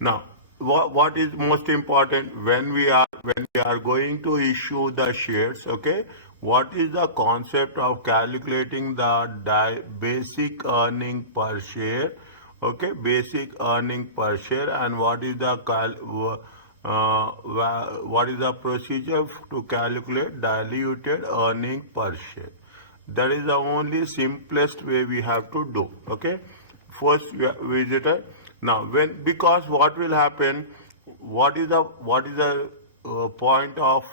Now, what is most important when we are going to issue the shares? Okay, what is the concept of calculating the basic earning per share? Okay, basic earning per share, and what is the procedure to calculate diluted earning per share? That is the only simplest way we have to do. Okay, first visitor. Now, because what will happen? What is the point of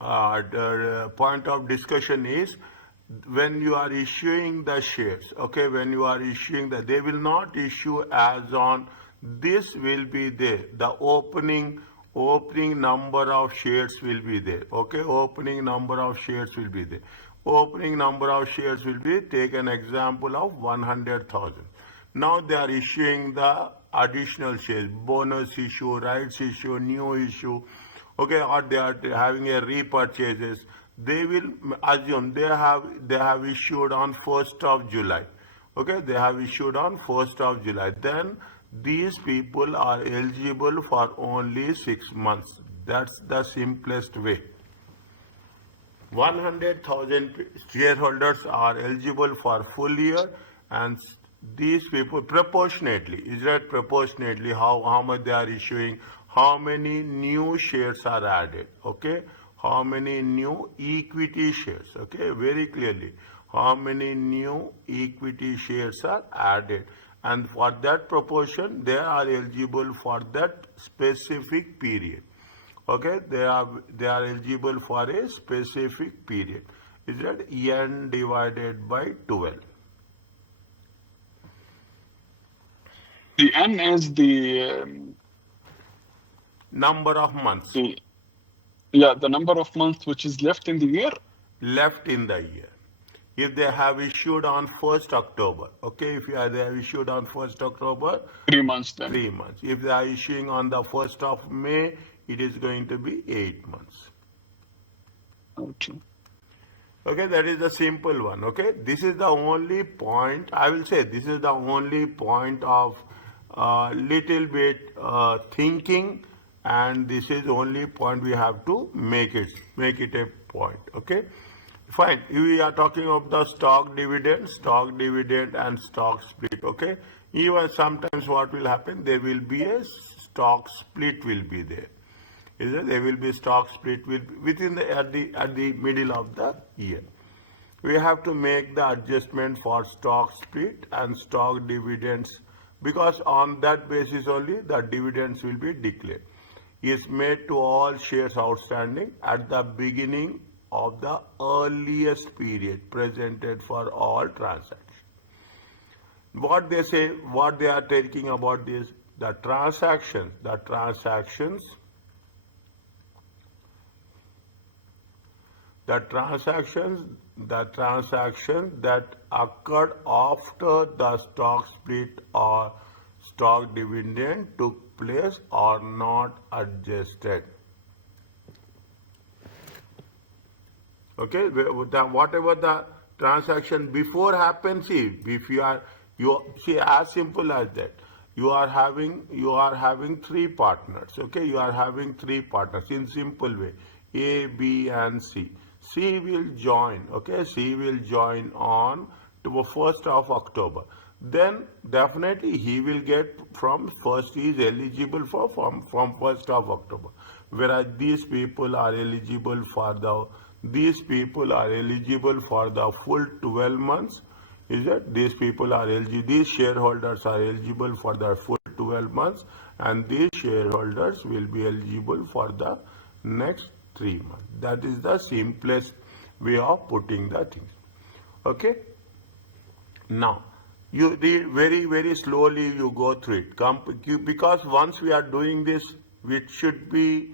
the point of discussion is when you are issuing the shares. Okay, when you are issuing they will not issue as on this will be there. The opening number of shares will be there. Okay, opening number of shares will be there. Opening number of shares will be, take an example of 100,000. Now they are issuing the additional shares, bonus issue, rights issue, new issue, okay, or they are having a repurchases. They will assume they have issued on 1st of July. Okay, they have issued on 1st of July. Then these people are eligible for only 6 months. That's the simplest way. 100,000 shareholders are eligible for full year, and these people proportionately, is that proportionately how much they are issuing, how many new shares are added, okay, how many new equity shares, okay, very clearly, how many new equity shares are added, and for that proportion they are eligible for that specific period. Okay, they are eligible for a specific period. Is that n divided by 12? The N is Number of months the number of months which is left in the year. left in the year. If they have issued on 1st October, okay, if they have issued on 1st October, 3 months then. 3 months. If they are issuing on the 1st of May, it is going to be 8 months. Okay. Okay, that is the simple one. Okay, this is the only point, I will say, this is the only point of little bit thinking, and this is the only point we have to make it a point. Okay, fine. We are talking of the stock dividend and stock split. Okay, even sometimes what will happen, there will be a stock split will be there. Is that there will be stock split within at the middle of the year. We have to make the adjustment for stock split and stock dividends, because on that basis only the dividends will be declared. Is made to all shares outstanding at the beginning of the earliest period presented for all transactions. What they say, what they are taking about this, the transactions that occurred after the stock split or stock dividend took place are not adjusted. Okay, whatever the transaction before happens, see, if you see, as simple as that. You are having 3 partners. Okay, you are having 3 partners in simple way, A, B, and C. C will join. Okay, C will join on to the 1st of October. Then definitely he will get from first, he is eligible from 1st of October. Whereas these people are eligible for the full 12 months. Is that these people are eligible, these shareholders are eligible for the full 12 months, and these shareholders will be eligible for the next 3 months. That is the simplest way of putting the things. Okay. Now, you read very slowly, you go through it. Because once we are doing this, it should be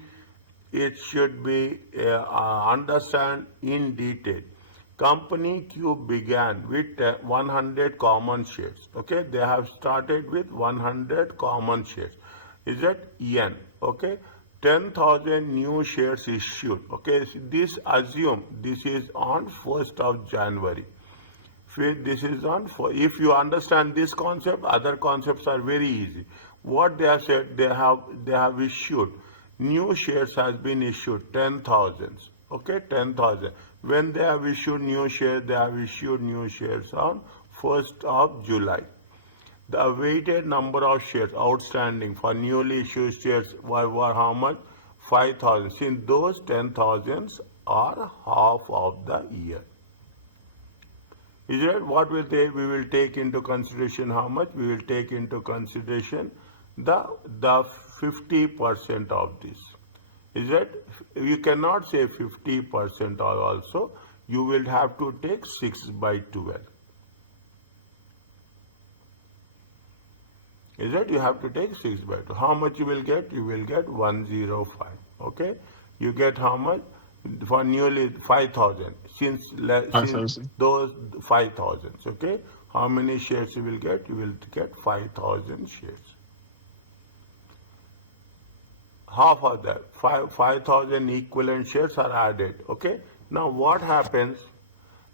understand in detail. Company Q began with 100 common shares. Okay, they have started with 100 common shares. Is that N? Okay, 10,000 new shares issued. Okay, so this assume this is on 1st of January. This is on for, if you understand this concept, other concepts are very easy. what they have said, they have issued new shares has been issued 10,000. Okay, 10,000. When they have issued new shares, they have issued new shares on 1st of July. The weighted number of shares outstanding for newly issued shares were how much? 5,000. Since those 10,000s are half of the year. Is it what we will take into consideration how much? We will take into consideration the 50% of this. Is it? You cannot say 50% also. You will have to take 6 by 12. Is that you have to take 6 by 2. How much you will get? You will get 105. Okay? You get how much? For nearly 5,000. Since 5,000. those 5,000. Okay? How many shares you will get? You will get 5,000 shares. Half of that, 5,000 equivalent shares are added. Okay? Now what happens?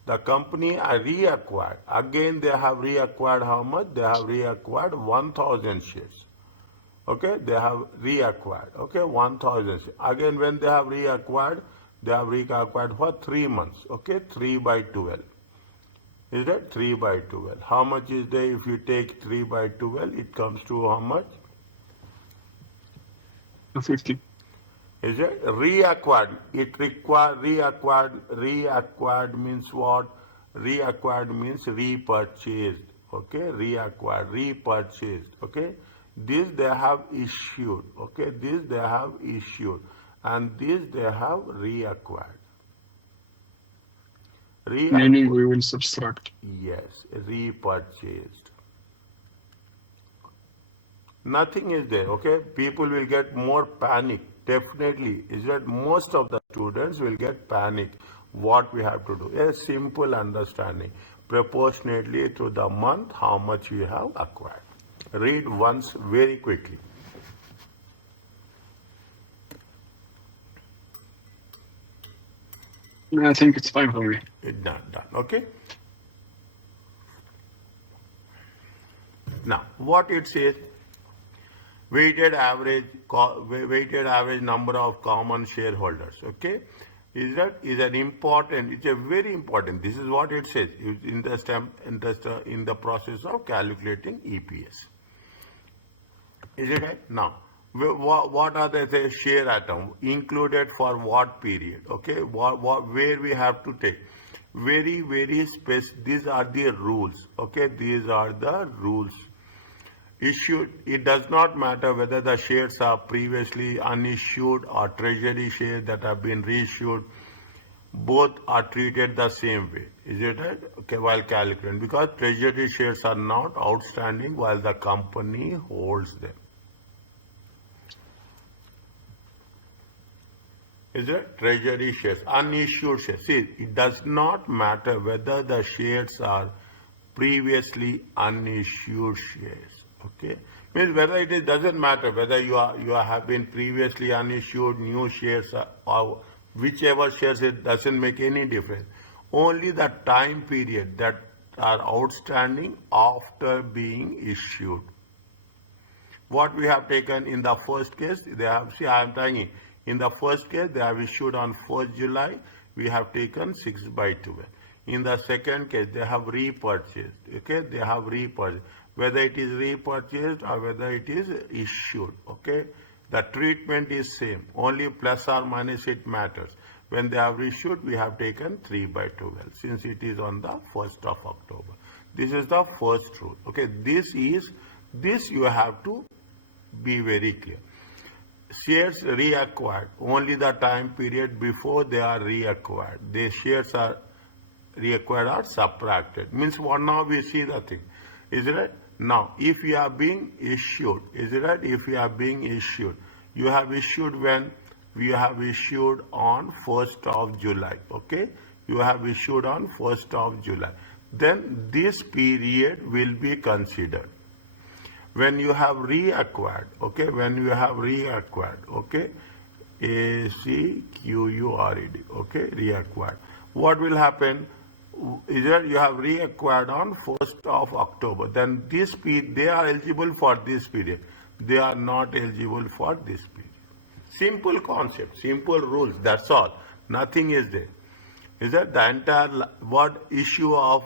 The company are reacquired. Again, they have reacquired how much? They have reacquired 1,000 shares. Okay, they have reacquired. Okay, 1,000 shares. Again, when they have reacquired for 3 months. Okay, 3 by 12. Is that 3 by 12? How much is there if you take 3 by 12? It comes to how much? 50. Is it reacquired? It reacquired means what? Reacquired means repurchased. Okay, reacquired, repurchased. Okay, this they have issued. Okay, this they have issued, and this they have reacquired. Meaning we will subtract. Yes, repurchased. Nothing is there. Okay, people will get more panic. Definitely, is that most of the students will get panic. What we have to do? A simple understanding. Proportionately to the month, how much you have acquired. Read once very quickly. I think it's fine for me. It's done. Okay. Now, what it says? Weighted average number of common shareholders. Okay, is an important? It's a very important. This is what it says in the process of calculating EPS. Is it right? Now, what are the share atom included for what period? Okay, where we have to take very specific. These are the rules. Okay, these are the rules. Issued, it does not matter whether the shares are previously unissued or treasury shares that have been reissued. Both are treated the same way. Is it right? Okay, while calculating, because treasury shares are not outstanding while the company holds them. Is it? Treasury shares, unissued shares. See, it does not matter whether the shares are previously unissued shares. Okay, means whether it doesn't matter whether you have been previously unissued, new shares, or whichever shares, it doesn't make any difference. Only the time period that are outstanding after being issued. What we have taken in the first case, they have, see, I am telling in the first case, they have issued on 1st July, we have taken 6 by 12. In the second case, they have repurchased. Okay, they have repurchased. Whether it is repurchased or whether it is issued. Okay, the treatment is same. Only plus or minus it matters. When they have issued, we have taken 3 by 12 since it is on the 1st of October. This is the first rule. Okay, this you have to be very clear. Shares reacquired only the time period before they are reacquired. The shares are reacquired or subtracted. Means what? Now we see the thing. Is it right? Now, if you are being issued, is it right? If you are being issued, you have issued when? We have issued on 1st of July. Okay? You have issued on 1st of July. Then this period will be considered. When you have reacquired, okay? When you have reacquired, okay? ACQURED, okay? Reacquired. What will happen? Is that you have reacquired on 1st of October. Then this period, they are eligible for this period. they are not eligible for this period. Simple concept, simple rules, that's all. Nothing is there. Is that the entire what issue of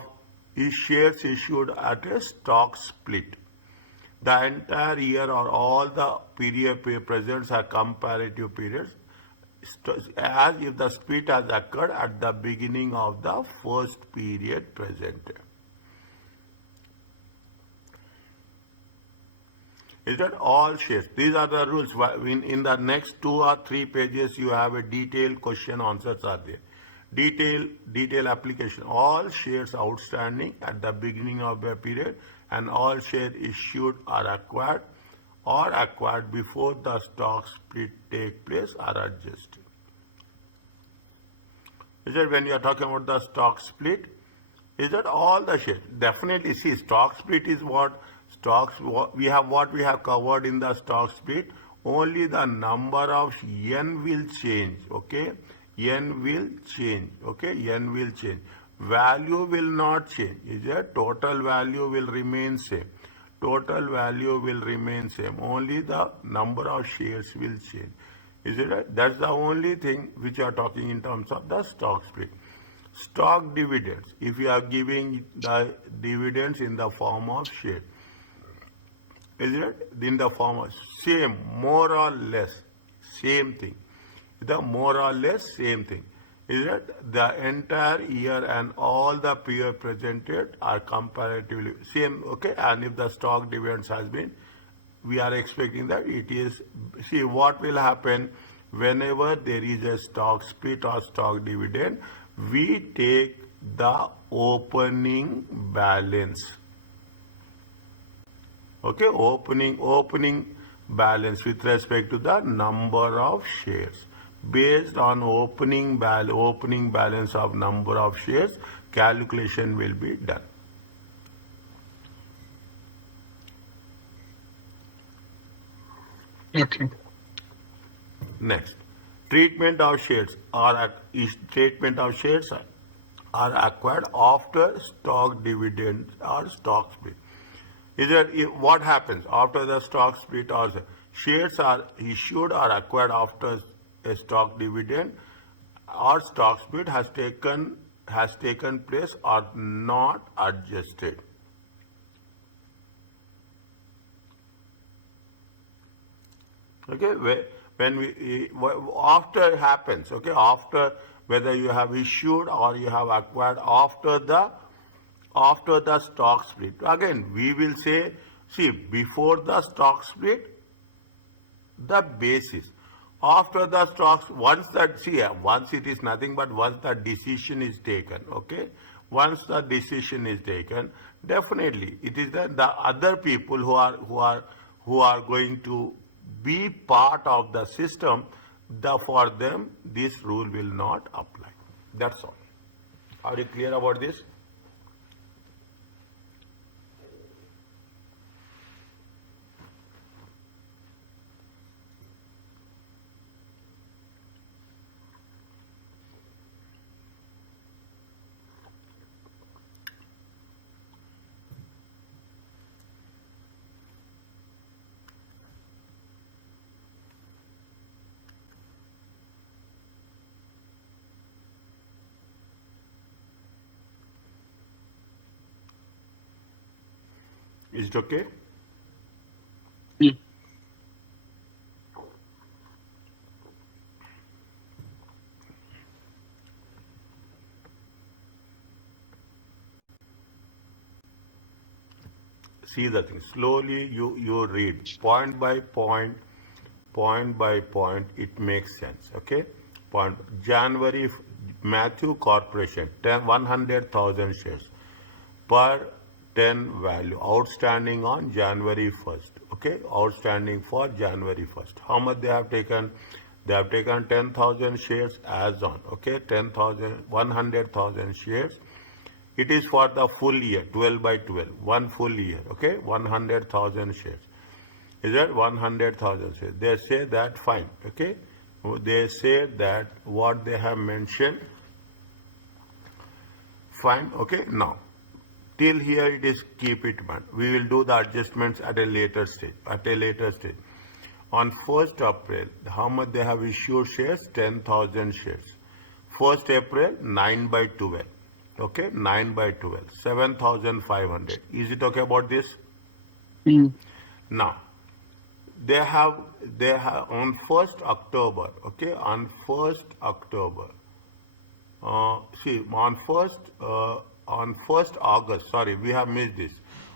is shares issued at a stock split. The entire year or all the period presents are comparative periods as if the split has occurred at the beginning of the first period presented. Is that all shares? These are the rules. In the next 2 or 3 pages, you have a detailed question answers are there. Detail application. All shares outstanding at the beginning of the period and all shares issued or acquired before the stock split take place are adjusted. Is that when you are talking about the stock split? Is that all the shares? Definitely. See, stock split is what we have covered in the stock split. Only the number of n will change. Okay, n will change. Okay, n will change. Value will not change. Is that total value will remain same. Total value will remain same. Only the number of shares will change. Is it right? That's the only thing which you are talking in terms of the stock split. Stock dividends. If you are giving the dividends in the form of share, is it in the form of same, more or less, same thing. The more or less same thing. Is it the entire year and all the period presented are comparatively same, okay? And if the stock dividends has been, we are expecting that it is, see what will happen whenever there is a stock split or stock dividend, we take the opening balance. Okay, opening balance with respect to the number of shares. Based on opening balance of number of shares, calculation will be done. Okay. Next, treatment of shares are acquired after stock dividend or stock split. Is that what happens after the stock split? Also, shares are issued or acquired after a stock dividend or stock split has taken place or not adjusted. Okay, when we after happens, okay, after whether you have issued or you have acquired after the stock split. Again, we will say, see, before the stock split, the basis. After the stocks, once it is nothing but once the decision is taken, okay? Once the decision is taken, definitely it is the other people who are going to be part of the system, for them this rule will not apply. That's all. Are you clear about this? Is it okay? Yeah. See the thing. Slowly you read point by point, it makes sense. Okay? Point January Matthew Corporation 100,000 shares per 10 value outstanding on January 1st. Okay? Outstanding for January 1st. How much they have taken? They have taken 10,000 shares as on. Okay? 100,000 shares. It is for the full year, 12 by 12, one full year, okay, 100,000 shares. Is that 100,000 shares? They say that fine, okay. They say that what they have mentioned, fine, okay. Now, Till here it is keep it man. We will do the adjustments at a later stage. On 1st April, how much they have issued shares? 10,000 shares. 1st April, 9 by 12. Okay, 9 by 12, 7,500. Is it okay about this? Mm. Now, they have on 1st October, okay, on 1st October, on 1st August, sorry, we have missed this.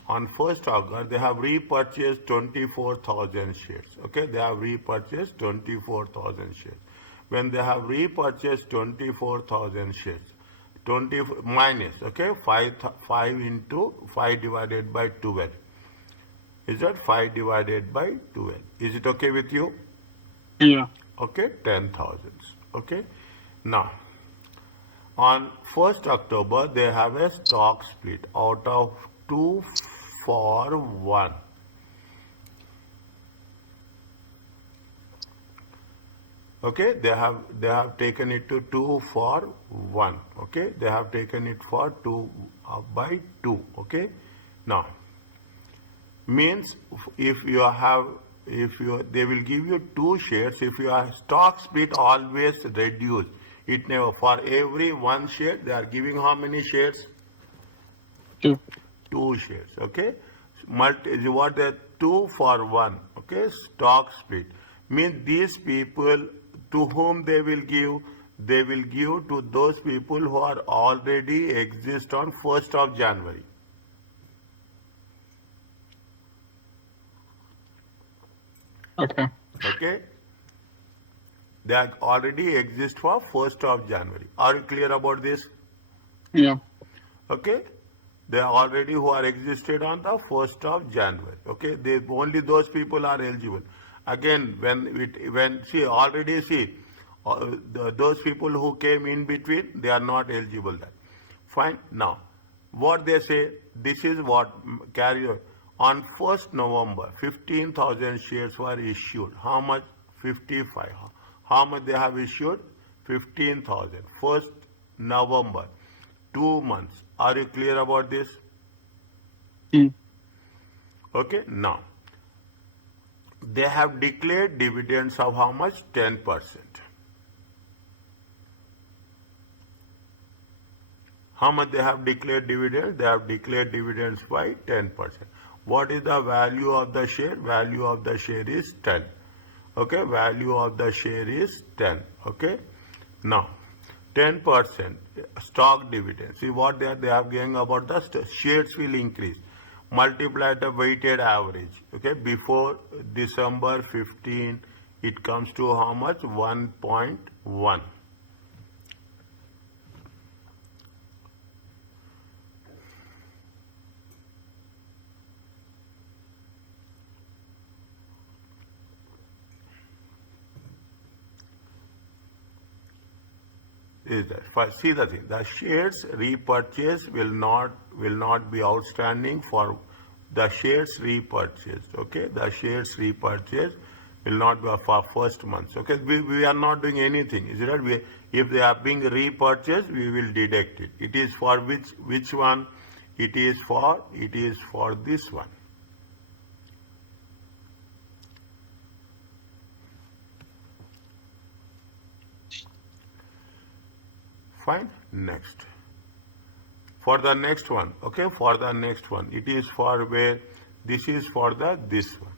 On 1st August, they have repurchased 24,000 shares. Okay, they have repurchased 24,000 shares. When they have repurchased 24,000 shares, 20 minus, okay, 5 into 5 divided by 12. Is that 5 divided by 12? Is it okay with you? Yeah. Okay, 10,000. Okay, now on 1st October, they have a stock split out of 2 for 1. Okay, they have taken it to 2 for 1. Okay, they have taken it for 2 by 2. Okay, now means if you have they will give you 2 shares. If your stock split always reduce, it never, for every 1 share they are giving how many shares? 2. 2 shares. Okay, what the 2 for 1. Okay, stock split means these people to whom they will give to those people who are already exist on 1st of January. Okay. Okay, they are already exist for 1st of January. Are you clear about this? Yeah. Okay, they are already who are existed on the 1st of January. Okay, only those people are eligible. Again, those people who came in between, they are not eligible then. Fine. Now, what they say, this is what carry on 1st November, 15,000 shares were issued. How much? 55. How much they have issued? 15,000. 1st November, 2 months. Are you clear about this? Mm. Okay, now they have declared dividends of how much? 10%. How much they have declared dividends? They have declared dividends by 10%. What is the value of the share? Value of the share is 10. Okay, value of the share is 10. Okay, now 10% stock dividend. See what they are giving about the shares will increase. Multiply the weighted average. Okay, before December 15, it comes to how much? 1.1. Is that see the thing? The shares repurchase will not be outstanding for the shares repurchased. Okay, the shares repurchase will not be for first month. Okay, we are not doing anything. Is it right? If they are being repurchased, we will deduct it. It is for which one? It is for this one. Fine. Next. For the next one, okay, for the next one, it is for where this is for this one.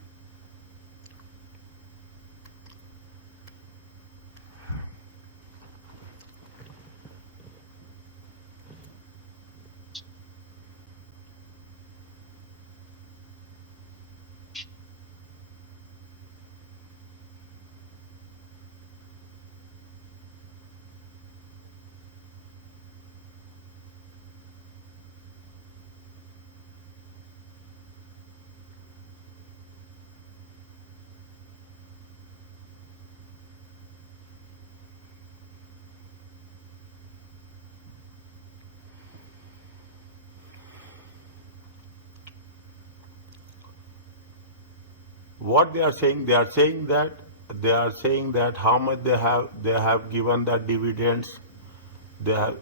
What they are saying that how much they have given the dividends. They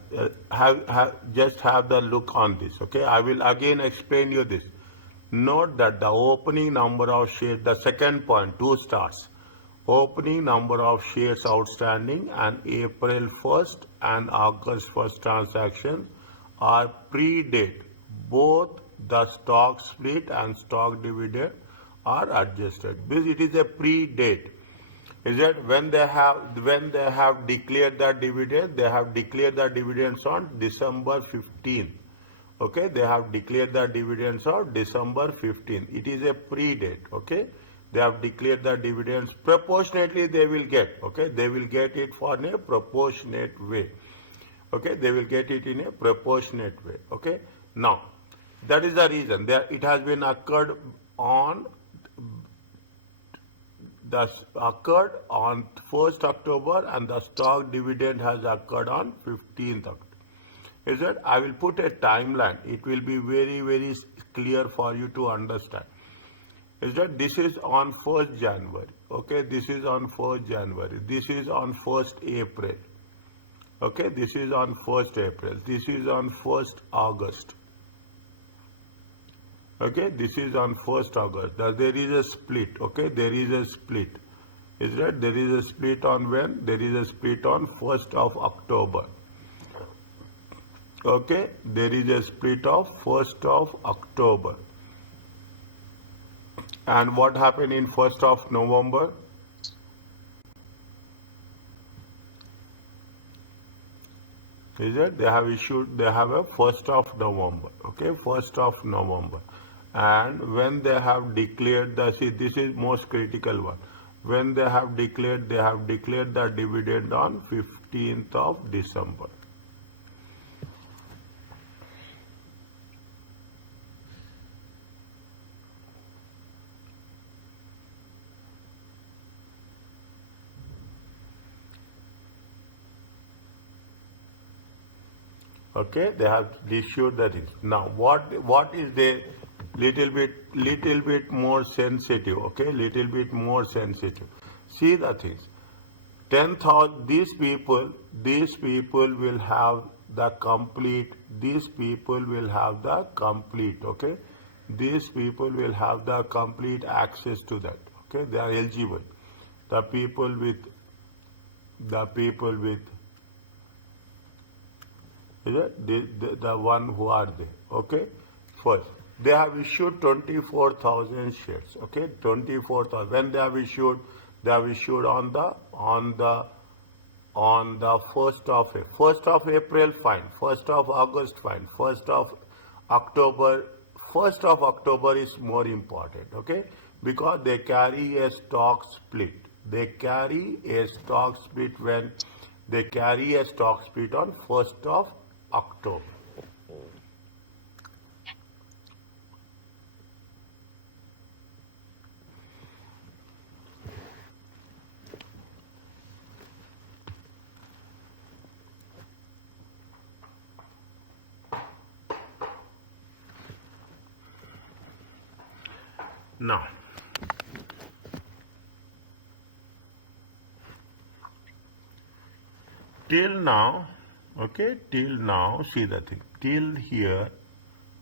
just have the look on this. Okay, I will again explain you this. Note that the opening number of shares, the second point, 2 stars. Opening number of shares outstanding and April 1st and August 1st transactions are pre-date. Both the stock split and stock dividend are adjusted. Because it is a pre-date. Is that when they have declared the dividend, they have declared the dividends on December 15th. Okay, they have declared the dividends on December 15th. It is a pre-date. Okay, they have declared the dividends proportionately. They will get. Okay, they will get it for in a proportionate way. Okay, they will get it in a proportionate way. Okay, now that is the reason that it has been occurred on occurred on 1st October and the stock dividend has occurred on 15th October. Is that I will put a timeline. It will be very, very clear for you to understand. Is that this is on 1st January. Okay, this is on 1st January. This is on 1st April. Okay, this is on 1st April. This is on 1st August. Okay, this is on 1st August. There is a split. Okay, there is a split. Is that there is a split on when? There is a split on 1st of October. Okay, there is a split of 1st of October. And what happened in 1st of November? Is that they have a 1st of November. Okay, 1st of November. And when they have declared this is most critical one. When they have declared the dividend on 15th of December. Okay, they have issued that is. Now, what is the little bit more sensitive? Okay, little bit more sensitive. See the things. 10,000. These people will have the complete. These people will have the complete. Okay, these people will have the complete access to that. Okay, they are eligible. The people with. The one who are there. Okay, first they have issued 24,000 shares. Okay, 24,000. When they have issued on the 1st of April, fine. 1st of August, fine. 1st of October. 1st of October is more important. Okay, because they carry a stock split. They carry a stock split when they carry a stock split on 1st of October. Now, till now, okay, till now, see the thing, till here,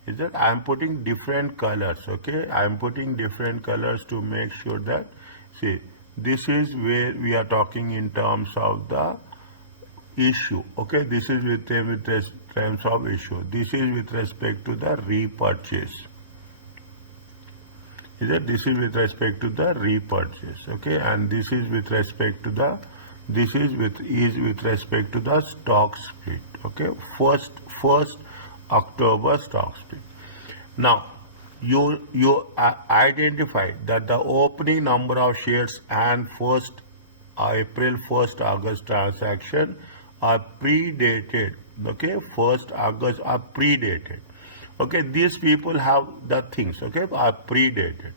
is that I am putting different colors, okay, I am putting different colors to make sure that, see, this is where we are talking in terms of the issue, okay, this is with terms of issue, this is with respect to the repurchase. Is that this is with respect to the repurchase, okay, and this is with respect to the with respect to the stock split, okay, first October stock split. Now you identify that the opening number of shares and 1st April 1st August transaction are predated, okay, 1st August are predated. Okay, these people have the things, okay, are predated.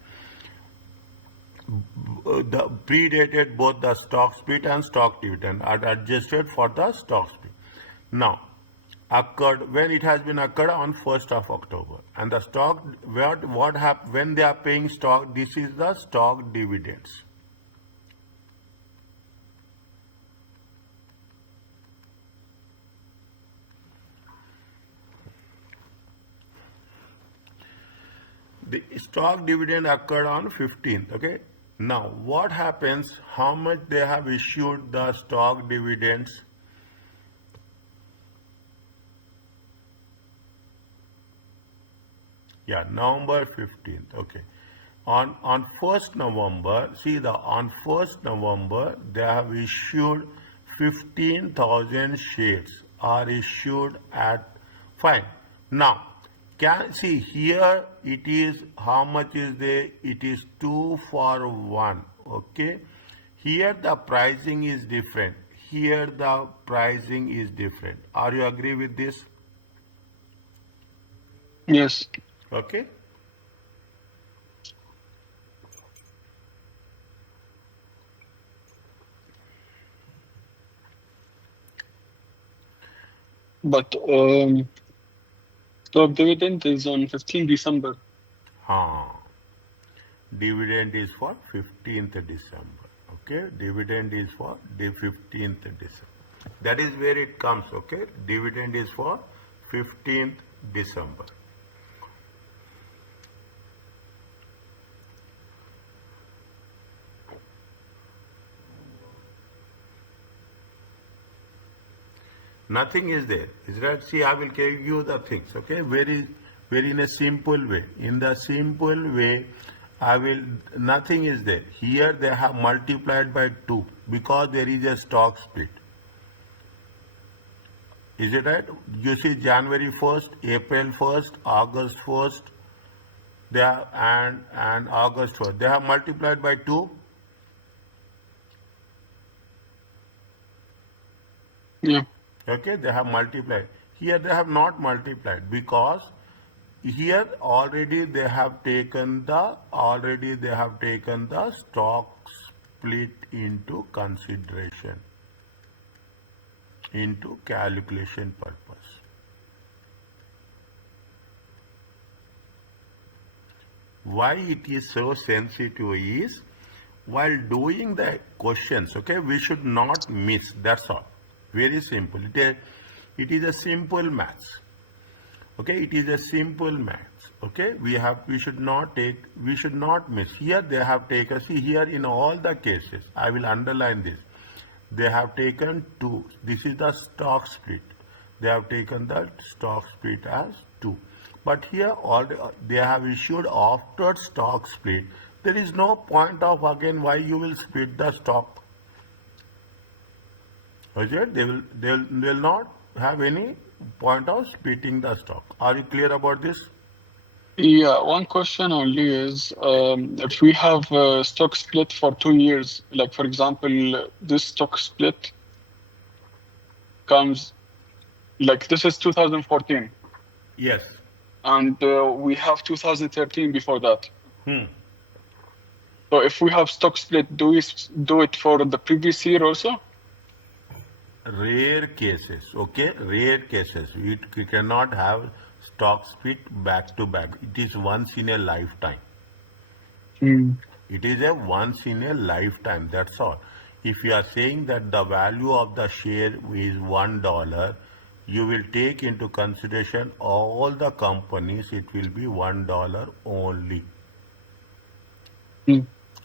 The predated both the stock split and stock dividend are adjusted for the stock split. Now, occurred when it has been occurred on 1st of October, and the stock what happen when they are paying stock. This is the stock dividends. The stock dividend occurred on 15th. Okay. Now what happens? How much they have issued the stock dividends? Yeah, November 15th. Okay. On 1st November, see on 1st November they have issued 15,000 shares are issued at fine. Now can see here it is how much is there? It is 2 for 1. Okay. Here the pricing is different. Here the pricing is different. Are you agree with this? Yes. Okay. But stock dividend is on 15 December. Dividend is for 15th December. Okay, dividend is for the 15th December. That is where it comes. Okay, dividend is for 15th December. Nothing is there. Is that? See, I will give you the things. Okay, very in a simple way. In the simple way, I will. Nothing is there. Here they have multiplied by 2 because there is a stock split. Is it right? You see, January 1st, April 1st, August 1st, they have, and August 1st. They have multiplied by 2. Yeah. Okay, they have multiplied. Here they have not multiplied because here already they have taken the stock split into consideration, into calculation purpose. Why it is so sensitive is while doing the questions, okay, we should not miss. That's all. Very simple. It is a simple maths. Okay, it is a simple maths. Okay, we should not miss. Here they have taken, see here in all the cases, I will underline this. They have taken 2. This is the stock split. They have taken the stock split as 2. But here all they have issued after stock split. There is no point of again why you will split the stock. Okay, they will not have any point of splitting the stock. Are you clear about this? Yeah, one question only is if we have a stock split for 2 years, like for example, this stock split comes like this is 2014, Yes. and we have 2013 before that. Hmm. So if we have stock split, do we do it for the previous year also? Rare cases, okay? Rare cases. We cannot have stock split back to back. It is once in a lifetime. It is a once in a lifetime. That's all. If you are saying that the value of the share is $1, you will take into consideration all the companies. It will be $1 only.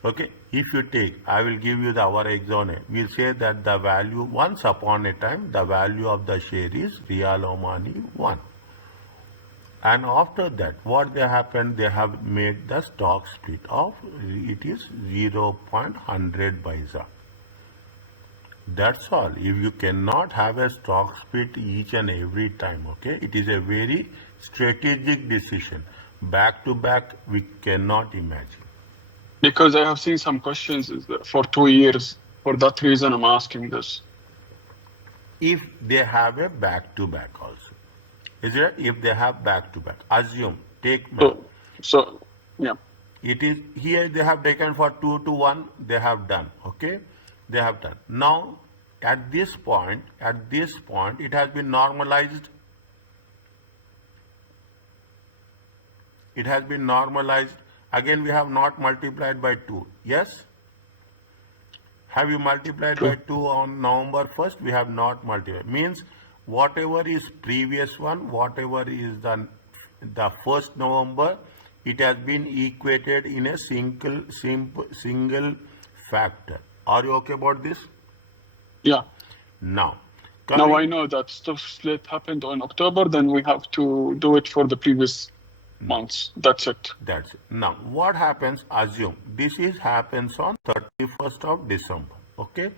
Okay, if you take, I will give you our example. We'll say that the value, once upon a time, the value of the share is Real Omani 1. And after that, what they happened, they have made the stock split of, it is 0.100 paisa. That's all. If you cannot have a stock split each and every time, okay, it is a very strategic decision. Back to back, we cannot imagine. Because I have seen some questions for 2 years. For that reason, I'm asking this. If they have a back-to-back also. Is it? If they have back-to-back. Assume, take math. So, yeah. It is, here they have taken for 2 to 1, they have done. Okay? They have done. Now, at this point, it has been normalized. It has been normalized. Again, we have not multiplied by 2. Yes? Have you multiplied by 2 on November 1st? We have not multiplied. Means whatever is previous one, whatever is the 1st November, it has been equated in a single factor. Are you okay about this? Yeah. Now, Now I coming, know that stock split happened on October, then we have to do it for the previous months. That's it. that's it. Now, what happens, assume, this is happens on 31st of December, okay?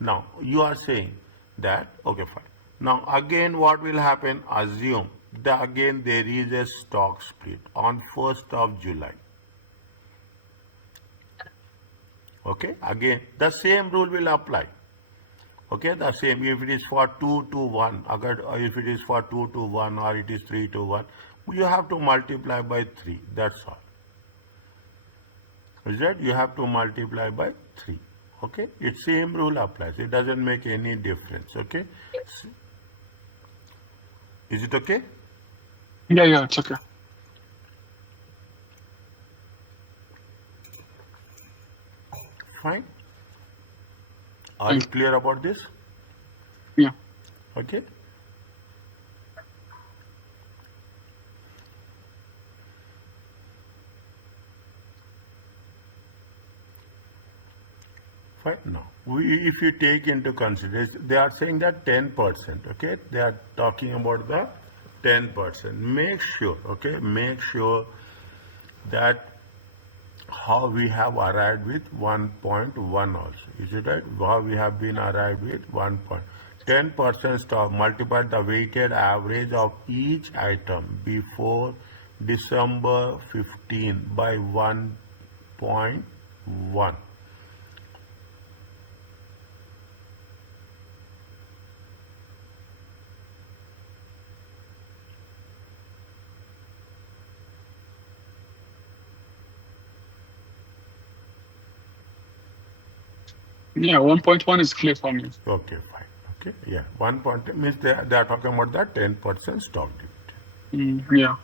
Now, you are saying that, okay, fine. Now, again, what will happen, assume, again there is a stock split on 1st of July. Okay, again, the same rule will apply. Okay, the same if it is for 2 to 1, if it is for 2 to 1 or it is 3 to 1, you have to multiply by 3, that's all. Is that you have to multiply by 3. Okay, its same rule applies, it doesn't make any difference. Okay, is it okay? Yeah, it's okay. Fine. Are you Thanks. clear about this? Yeah. Okay. Fine. Now, if you take into consideration, they are saying that 10%. Okay, they are talking about the 10%. Make sure. Okay, make sure that how we have arrived with 1.1 also. Is it right? How we have been arrived with 1. 10% stock multiplied the weighted average of each item before December 15 by 1.1. Yeah, 1.1 is clear for me. Okay, fine. Okay, yeah. 1 point means they are talking about the 10% stock dividend. Yeah.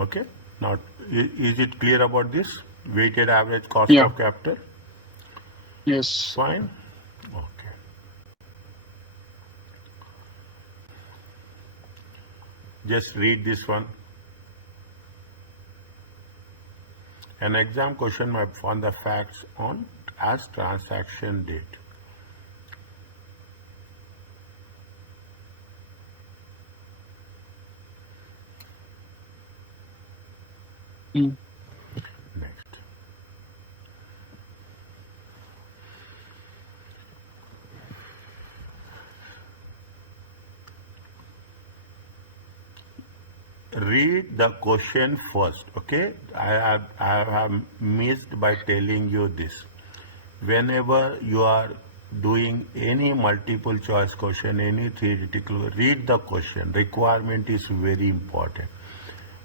Okay. Now, is it clear about this? Weighted average cost Yeah. of capital? Yes. Fine. Okay. Just read this one. An exam question might find the facts on as transaction date. Mm. Next. Read the question first. Okay, I have missed by telling you this. Whenever you are doing any multiple choice question, any theoretical, read the question. Requirement is very important.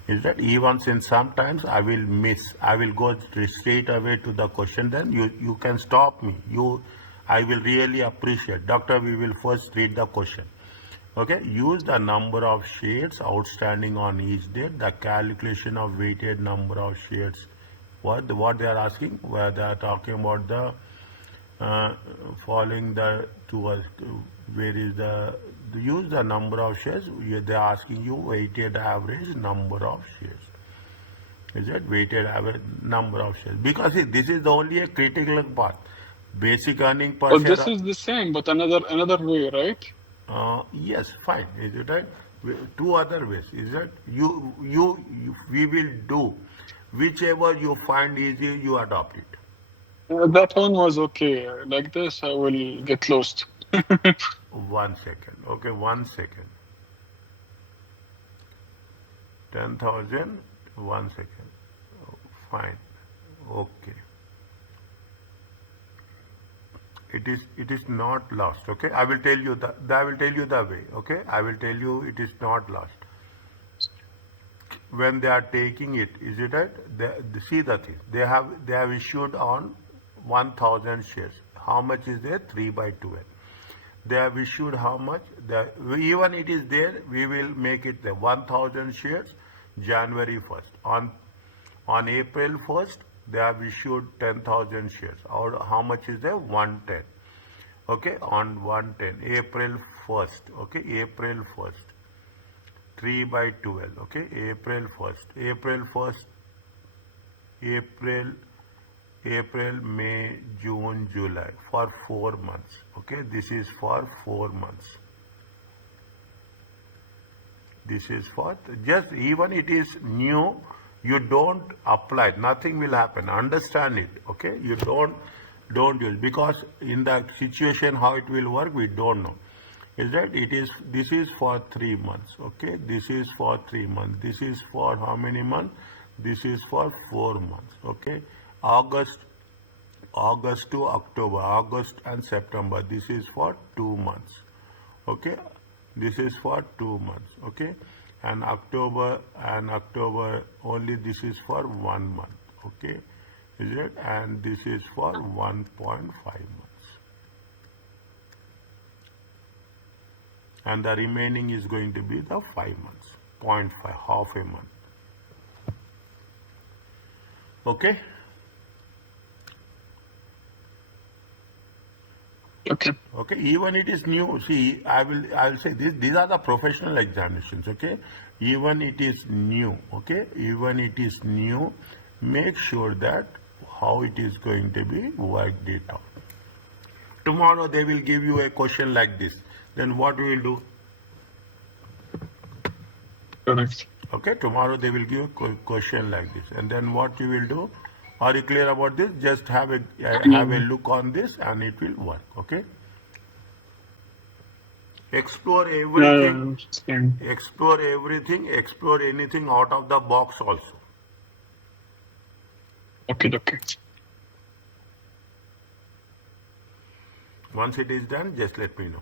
Is that even since sometimes I will miss, I will go straight away to the question, then you can stop me. I will really appreciate. Doctor, we will first read the question. Okay, use the number of shares outstanding on each date, the calculation of weighted number of shares. What they are asking, where they are talking about the following the two, where is the use the number of shares, they are asking you weighted average number of shares. Is it weighted average number of shares? Because see, this is only a critical part. Basic earning per But this share. is the same, but another way, right? Yes, fine. Is it right? Two other ways. Is that we will do whichever you find easy, you adopt it. That one was okay. Like this, I will get lost. 1 second. Okay, 1 second. 10,000. 1 second. Oh, fine. Okay. It is not lost. Okay, I will tell you the way. Okay, I will tell you it is not lost. When they are taking it, is it right? See the thing. They have issued on 1,000 shares. How much is there? 3 by 12. They have issued how much? Even it is there, we will make it the 1,000 shares January 1st. On April 1st, they have issued 10,000 shares. Or how much is there? 110. Okay, on 110, April 1st. Okay, April 1st. 3 by 12. Okay, April 1st. April 1st, April, May, June, July, for 4 months. Okay, this is for 4 months. This is for just even it is new, you don't apply it, nothing will happen. Understand it, okay? You don't use, because in the situation how it will work we don't know. Is that it is this is for 3 months, okay? This is for 3 months. This is for how many months? This is for 4 months, okay? August to October, August and September. This is for 2 months, okay? This is for 2 months, okay? And October only, this is for 1 month, okay? Is it? And this is for 1.5 months. And the remaining is going to be the 5 months, 0.5, half a month. Okay? Okay. Okay, even it is new. See, I will say this. These are the professional examinations. Okay, even it is new. Okay, even it is new. Make sure that how it is going to be worked it out. Tomorrow they will give you a question like this. Then what we will do? Correct. Okay, tomorrow they will give a question like this, and then what you will do? Are you clear about this? Just have a look on this, and it will work. Okay. Explore everything. Explore everything. Explore anything out of the box also. Okay. Okay. Once it is done, just let me know.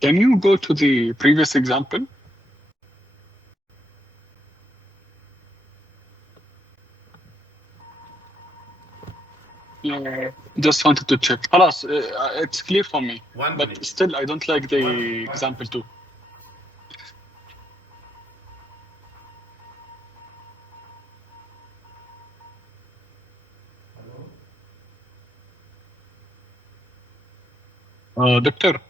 Can you go to the previous example? Yeah, just wanted to check. Alas, it's clear for me. But still, I don't like the example too. Doctor.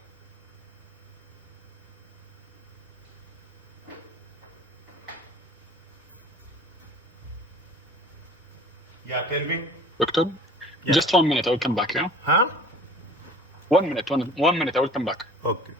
Yeah, tell me. Doctor? Yeah. Just 1 minute, I will come back, yeah? Huh? 1 minute, 1 minute, I will come back. Okay.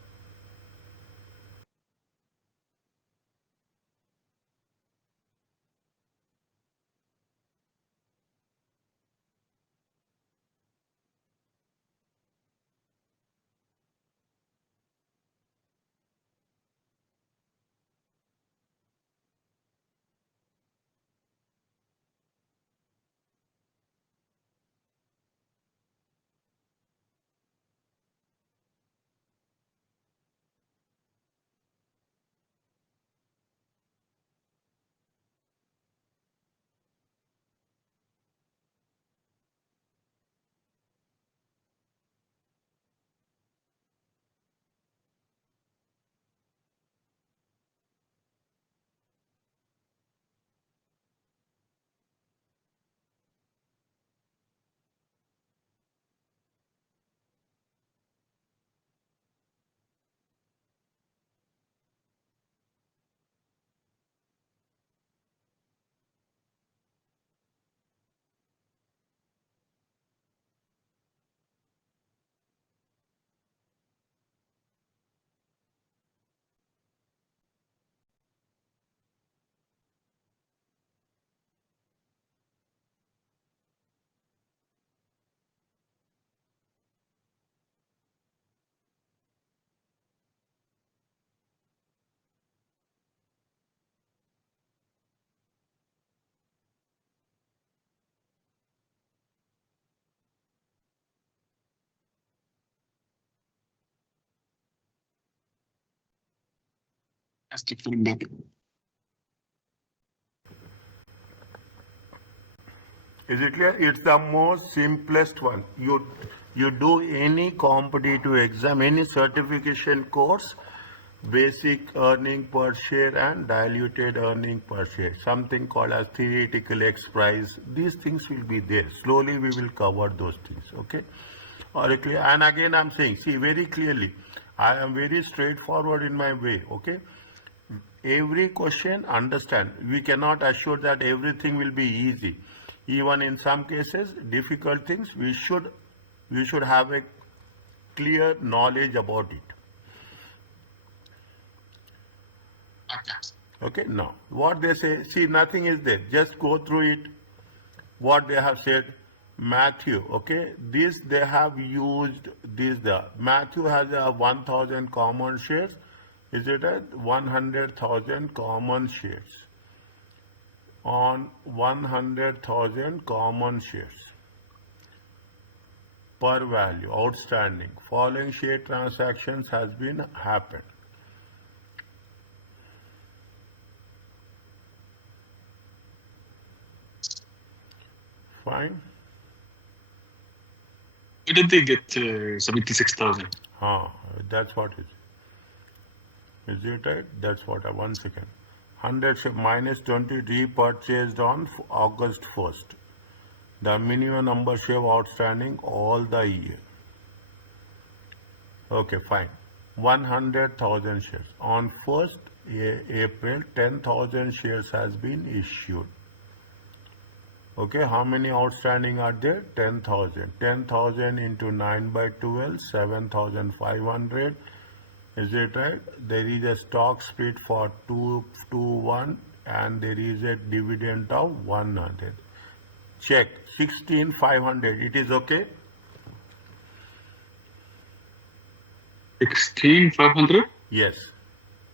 Let's keep coming back. Is it clear? It's the most simplest one. You do any competitive exam, any certification course, basic earning per share and diluted earning per share, something called as theoretical X price. These things will be there. Slowly we will cover those things. Okay. Or clear. And again I'm saying, see very clearly, I am very straightforward in my way. Okay. Every question, understand, we cannot assure that everything will be easy. Even in some cases, difficult things, we should have a clear knowledge about it. Okay. Okay, now what they say, see, nothing is there. Just go through it. What they have said, Matthew. Okay, this they have used this. The Matthew has a 1,000 common shares. Is it a 100,000 common shares on 100,000 common shares per value outstanding? Following share transactions has been happened. Fine. Where did they get 76,000? Huh, that's what it is. Is it right? That's what I, 1 second. 100 minus 20 repurchased on August 1st. The minimum number share outstanding all the year. Okay, fine. 100,000 shares. On 1st April, 10,000 shares has been issued. Okay, how many outstanding are there? 10,000. 10,000 into 9 by 12, 7,500. Is it right? There is a stock split for 2 to 1 and there is a dividend of 100. Check 16,500. It is okay? 16,500? Yes.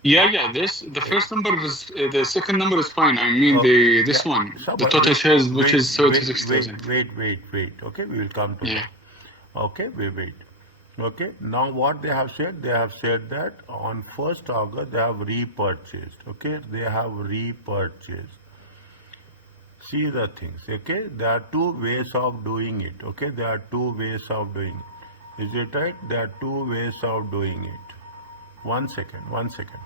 Yeah. This the first number is the second number is fine. I mean Yeah. this one, So, the but total shares, which wait, is wait, wait, 76,000. wait, wait, wait. Okay, we will come to Yeah. that. Okay, we wait. Okay, now what they have said? They have said that on 1st August they have repurchased. Okay, they have repurchased. See the things. Okay, there are two ways of doing it. Okay, there are two ways of doing it. Is it right? There are two ways of doing it. 1 second, 1 second.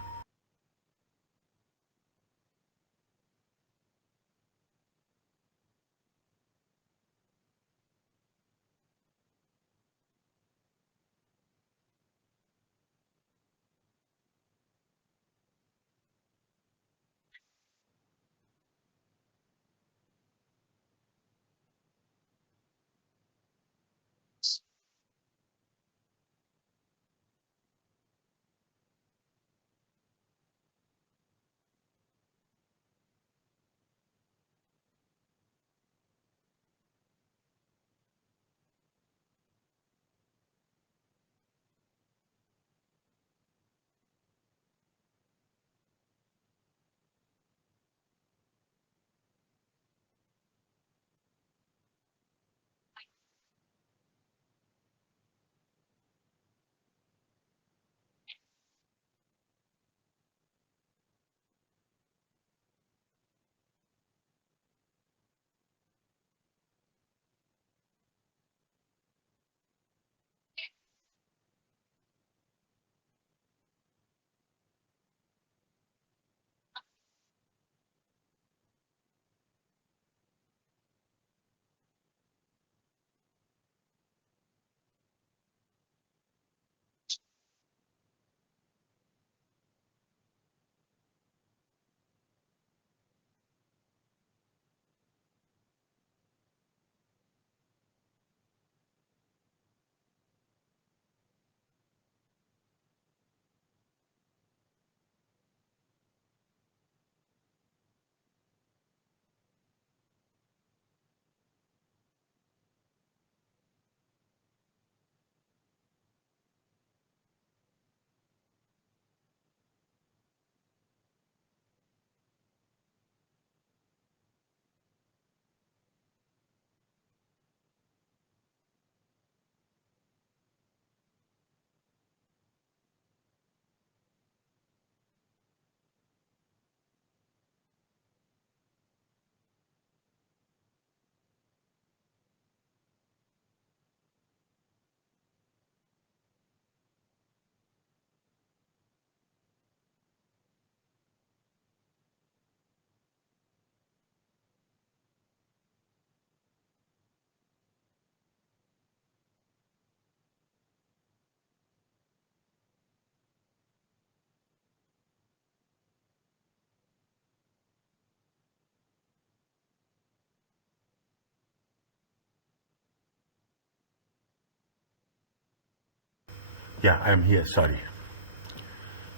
Yeah, I'm here. Sorry.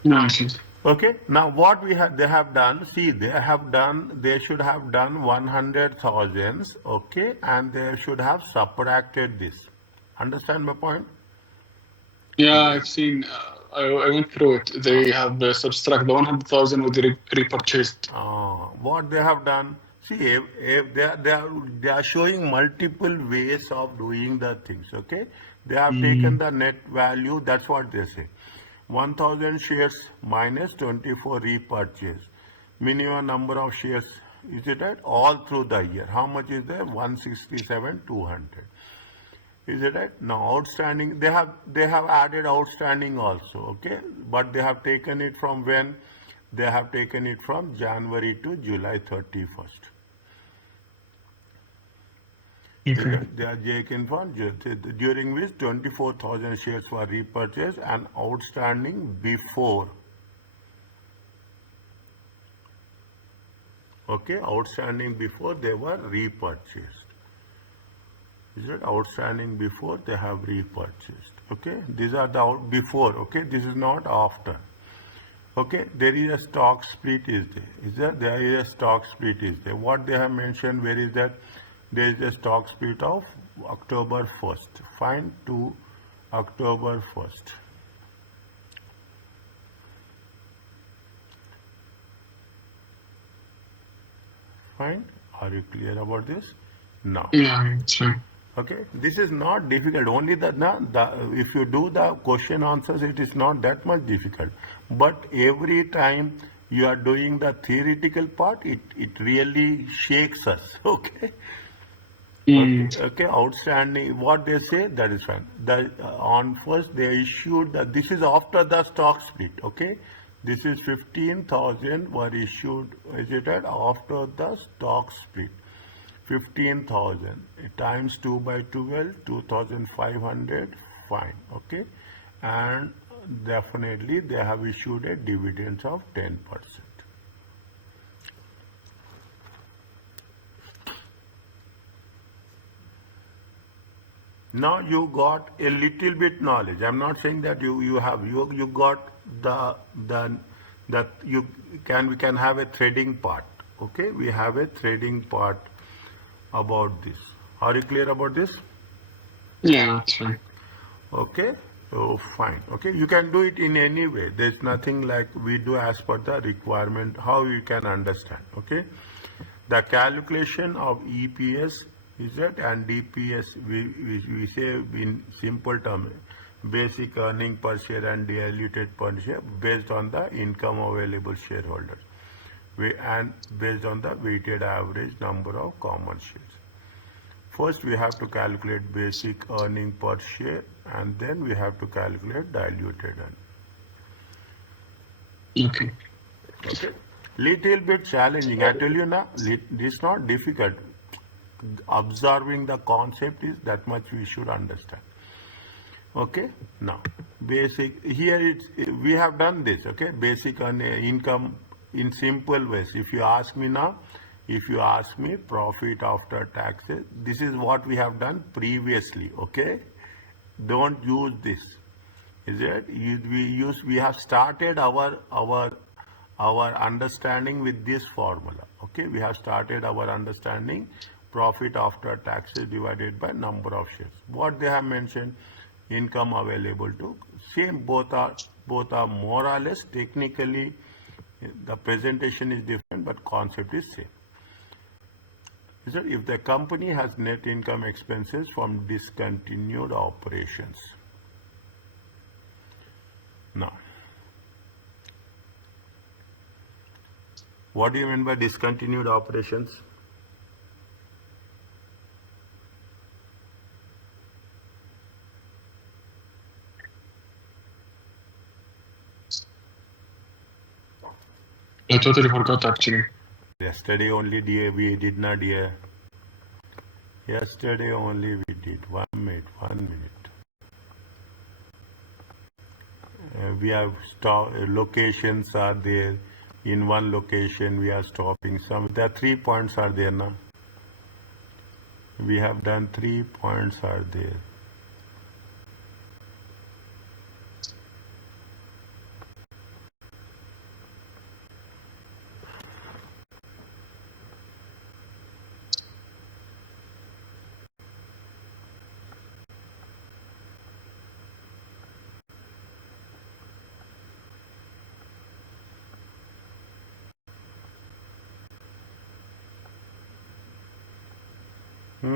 No, I see. Okay. Now what they have done? See, they should have done 100,000. Okay, and they should have subtracted this. Understand my point? Yeah, I've seen. I went through it. They have subtract the 100,000 with the repurchased. What they have done? See, if they are showing multiple ways of doing the things. Okay, they have taken Mm. the net value. That's what they say. 1,000 shares minus 24 repurchase. Minimum number of shares, is it right? All through the year. How much is there? 167 200. Is it right? Now outstanding, they have added outstanding also, okay? But they have taken it from when? They have taken it from January to July 31st. Okay. They are taken from during which 24,000 shares were repurchased and outstanding before. Okay, outstanding before they were repurchased. Is it outstanding before they have repurchased? Okay, these are the before. Okay, this is not after. Okay, there is a stock split is there. Is there is a stock split is there. What they have mentioned, where is that? There is a stock split of October 1st. Fine, to October 1st. Fine, are you clear about this? Now. Yeah, it's fine. Okay, this is not difficult. Only if you do the question answers, it is not that much difficult. But every time you are doing the theoretical part, it really shakes us. Okay. Okay, Mm. okay, outstanding. What they say, that is fine. On first they issued that this is after the stock split. Okay, this is 15,000 were issued. Is it right? After the stock split, 15,000 times 2 by 12, 2,500. Fine. Okay, and definitely they have issued a dividend of 10%. Now you got a little bit knowledge. I'm not saying that you got the that we can have a threading part. Okay, we have a threading part about this. Are you clear about this? Yeah, it's fine. Okay, so fine. Okay, you can do it in any way. There's nothing like we do as per the requirement, how you can understand. Okay, the calculation of EPS is that and DPS we say in simple term, basic earning per share and diluted per share based on the income available shareholders. And based on the weighted average number of common shares. First, we have to calculate basic earning per share, and then we have to calculate diluted earning. Okay. Okay, little bit challenging. I tell you now, it's not difficult. Observing the concept is that much we should understand. Okay, now basic here it's we have done this. Okay, basic income in simple ways. If you ask me now, if you ask me profit after taxes, this is what we have done previously. Okay, don't use this. Is it? We have started our understanding with this formula. Okay, we have started our understanding profit after taxes divided by number of shares. What they have mentioned, income available to same, both are more or less technically the presentation is different, but concept is same. Is that if the company has net income expenses from discontinued operations. Now, what do you mean by discontinued operations? I totally forgot actually. Yesterday only we did not hear. Yesterday only we did. 1 minute, 1 minute. We have locations are there. In one location we are stopping. There are 3 points are there now. We have done 3 points are there. I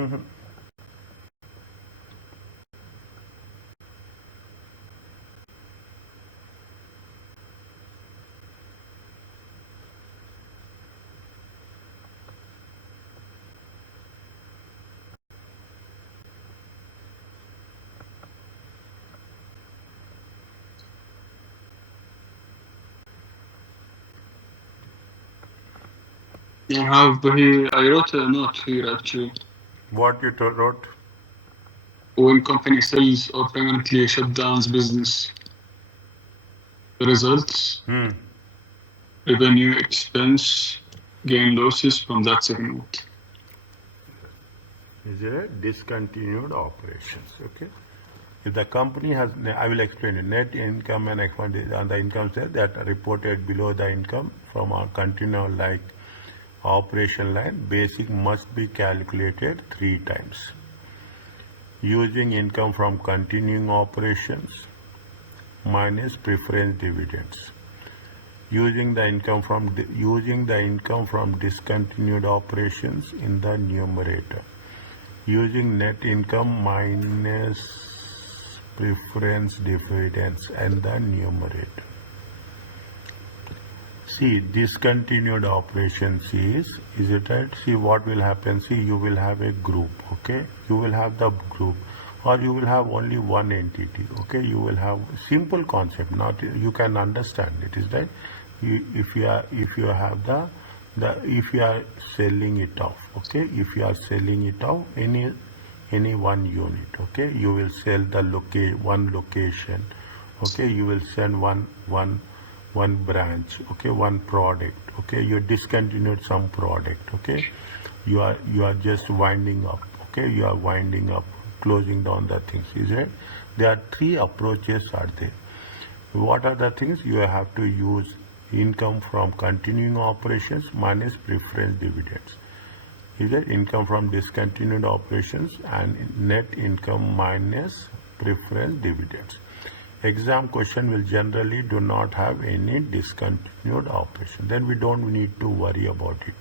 wrote a note here actually. What you wrote? When company sells or permanently shut down business, the results, revenue, expense, gain, losses from that segment. Is there a discontinued operations? Okay. If the company has, I will explain it, net income and expense on the income side that are reported below the income from our continual like operation line, basic must be calculated 3 times. Using income from continuing operations minus preference dividends. Using the income from discontinued operations in the numerator. Using net income minus preference dividends and the numerator. See, discontinued operations is it right? See what will happen. See, you will have a group, okay? You will have the group, or you will have only one entity, okay? You will have simple concept. Not you can understand it is right. If you have if you are selling it off, okay? If you are selling it off any one unit, okay? You will sell the one location, okay? You will send one branch, okay? One product, okay? You discontinued some product, okay? You are just winding up, okay? You are winding up, closing down the things, is it? There are 3 approaches are there. What are the things? You have to use income from continuing operations minus preference dividends. Is it income from discontinued operations and net income minus preference dividends. Exam question will generally do not have any discontinued operation. Then we don't need to worry about it.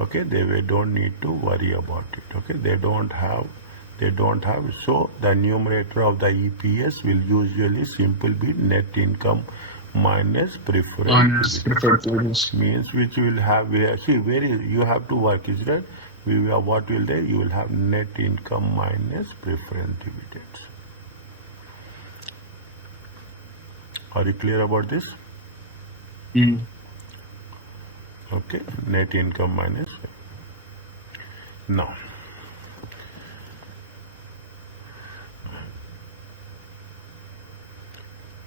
Okay, we don't need to worry about it. Okay, they don't have. So the numerator of the EPS will usually simply be net income minus preference dividends. Means which will have see where you have to work is that what will there you will have net income minus preference dividends. Are you clear about this? Okay, net income minus. Now,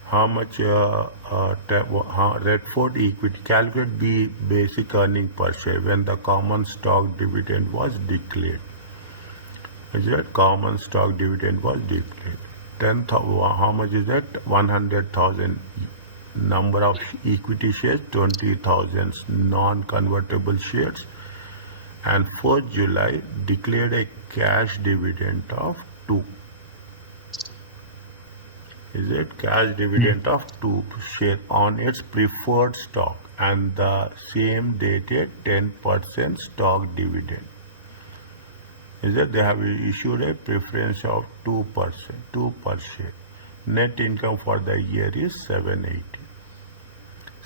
how much Redford equity calculate B basic earning per share when the common stock dividend was declared. Is that common stock dividend was declared? 10,000. How much is that? 100,000 number of equity shares, 20,000 non-convertible shares, and 4th July declared a cash dividend of 2. Is it cash dividend of 2 share on its preferred stock, and the same dated 10% stock dividend. Is that they have issued a preference of 2%, 2 per share. Net income for the year is 780.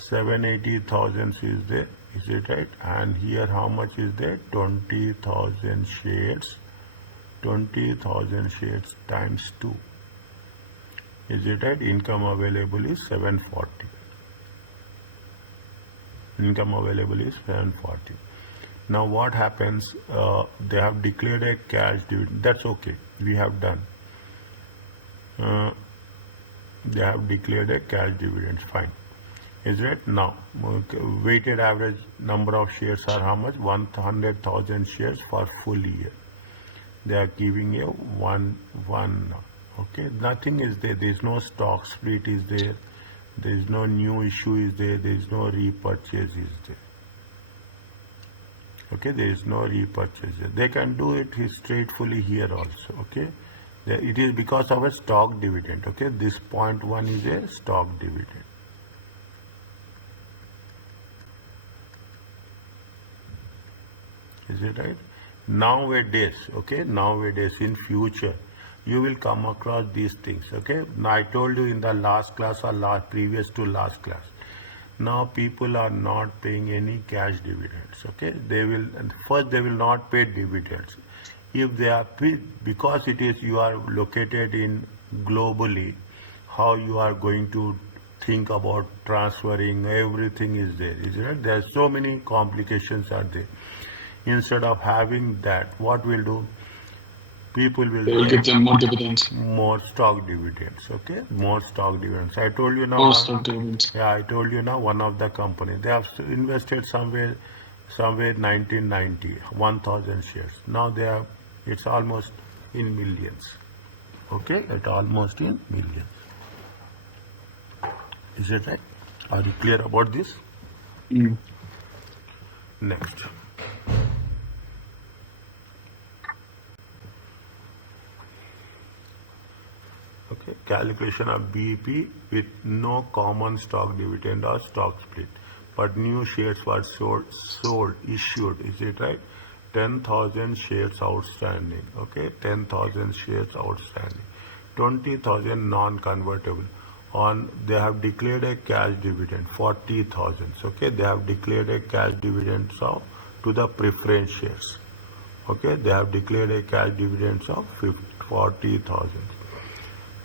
780,000 is there, is it right? And here how much is there? 20,000 shares. 20,000 shares times 2. Is it right? Income available is 740. Income available is 740. Now what happens? They have declared a cash dividend. That's okay. We have done. They have declared a cash dividend. Fine. Is it? Now, weighted average number of shares are how much? 100,000 shares for full year. They are giving a one. Okay. Nothing is there. There is no stock split is there. There is no new issue is there. There is no repurchase is there. Okay, there is no repurchase. They can do it straightforwardly here also. Okay, it is because of a stock dividend. Okay, this 0.1 is a stock dividend. Is it right? Nowadays, okay, nowadays in future, you will come across these things, okay. Now I told you in the last class or last previous to last class. Now people are not paying any cash dividends, okay. They will first they will not pay dividends. If they are because it is you are located in globally, how you are going to think about transferring everything is there, is right? There are so many complications are there. Instead of having that, what will do? People will They will take give them more dividends. more stock dividends. Okay, more stock dividends. I told you now More one. stock dividends. Yeah, I told you now one of the company they have invested somewhere 1990 1,000 shares. Now they have it's almost in millions. Okay, it's almost in millions. Is it right? Are you clear about this? Mm. Next. Okay, calculation of BEP with no common stock dividend or stock split, but new shares were issued. Is it right? 10,000 shares outstanding. Okay, 10,000 shares outstanding. 20,000 non-convertible. On they have declared a cash dividend 40,000. Okay, they have declared a cash dividend to the preference shares. Okay, they have declared a cash dividends of 40,000.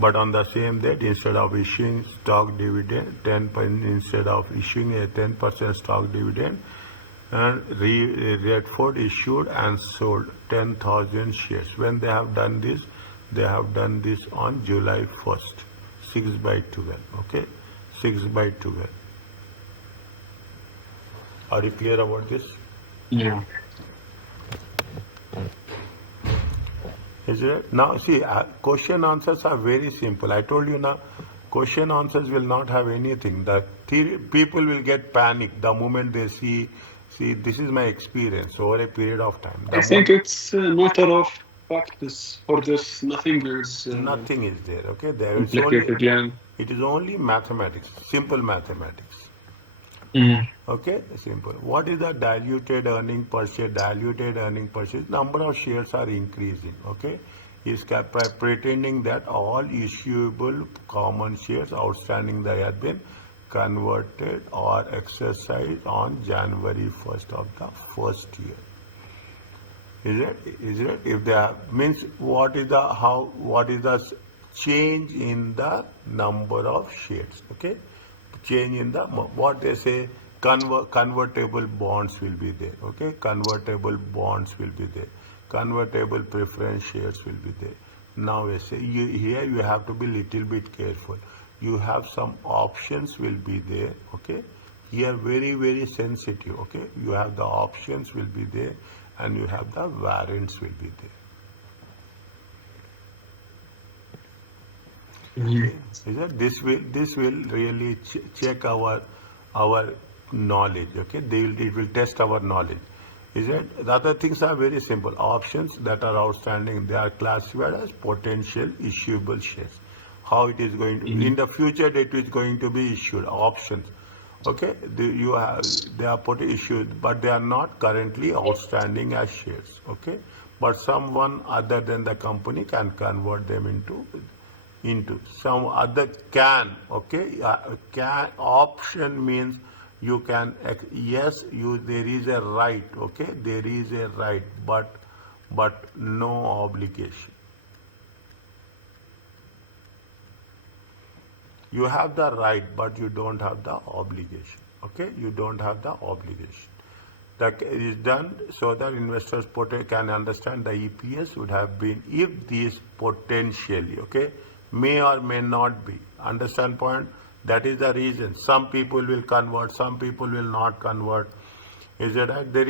But on the same date, instead of issuing stock dividend, instead of issuing a 10% stock dividend, and Redford issued and sold 10,000 shares. When they have done this, they have done this on July 1st, 6 by 12. Okay, 6 by 12. Are you clear about this? Yeah. Is it? Now, see, question answers are very simple. I told you now, question answers will not have anything. The people will get panic the moment they see, this is my experience over a period of time. I The think moment it's a matter of practice for this. Nothing is nothing is there, okay? There is only, complicated. Yeah. it is only mathematics, simple mathematics. Mm. Okay, simple. What is the diluted earning per share? Diluted earning per share. Number of shares are increasing. Okay, is pretending that all issuable common shares outstanding that have been converted or exercised on January 1st of the first year. Is it? Is it? If they have, means what is the how? What is the change in the number of shares? Okay, change in the what they say convertible bonds will be there. Okay, convertible bonds will be there. Convertible preference shares will be there. Now I say here you have to be little bit careful. You have some options will be there. Okay, here very sensitive. Okay, you have the options will be there and you have the warrants will be there. Mm. Is that this will really check our knowledge. Okay, it will test our knowledge. Is it? The other things are very simple. Options that are outstanding, they are classified as potential issuable shares. How it is going to in Mm. the future it is going to be issued options. Okay, you have they are put issued, but they are not currently outstanding as shares. Okay, but someone other than the company can convert them into some other can. Okay, can option means you can yes you there is a right. Okay, there is a right, but no obligation. You have the right, but you don't have the obligation. Okay, you don't have the obligation. That is done so that investors can understand the EPS would have been if these potentially, okay, may or may not be. Understand point? That is the reason. Some people will convert, some people will not convert. Is it that there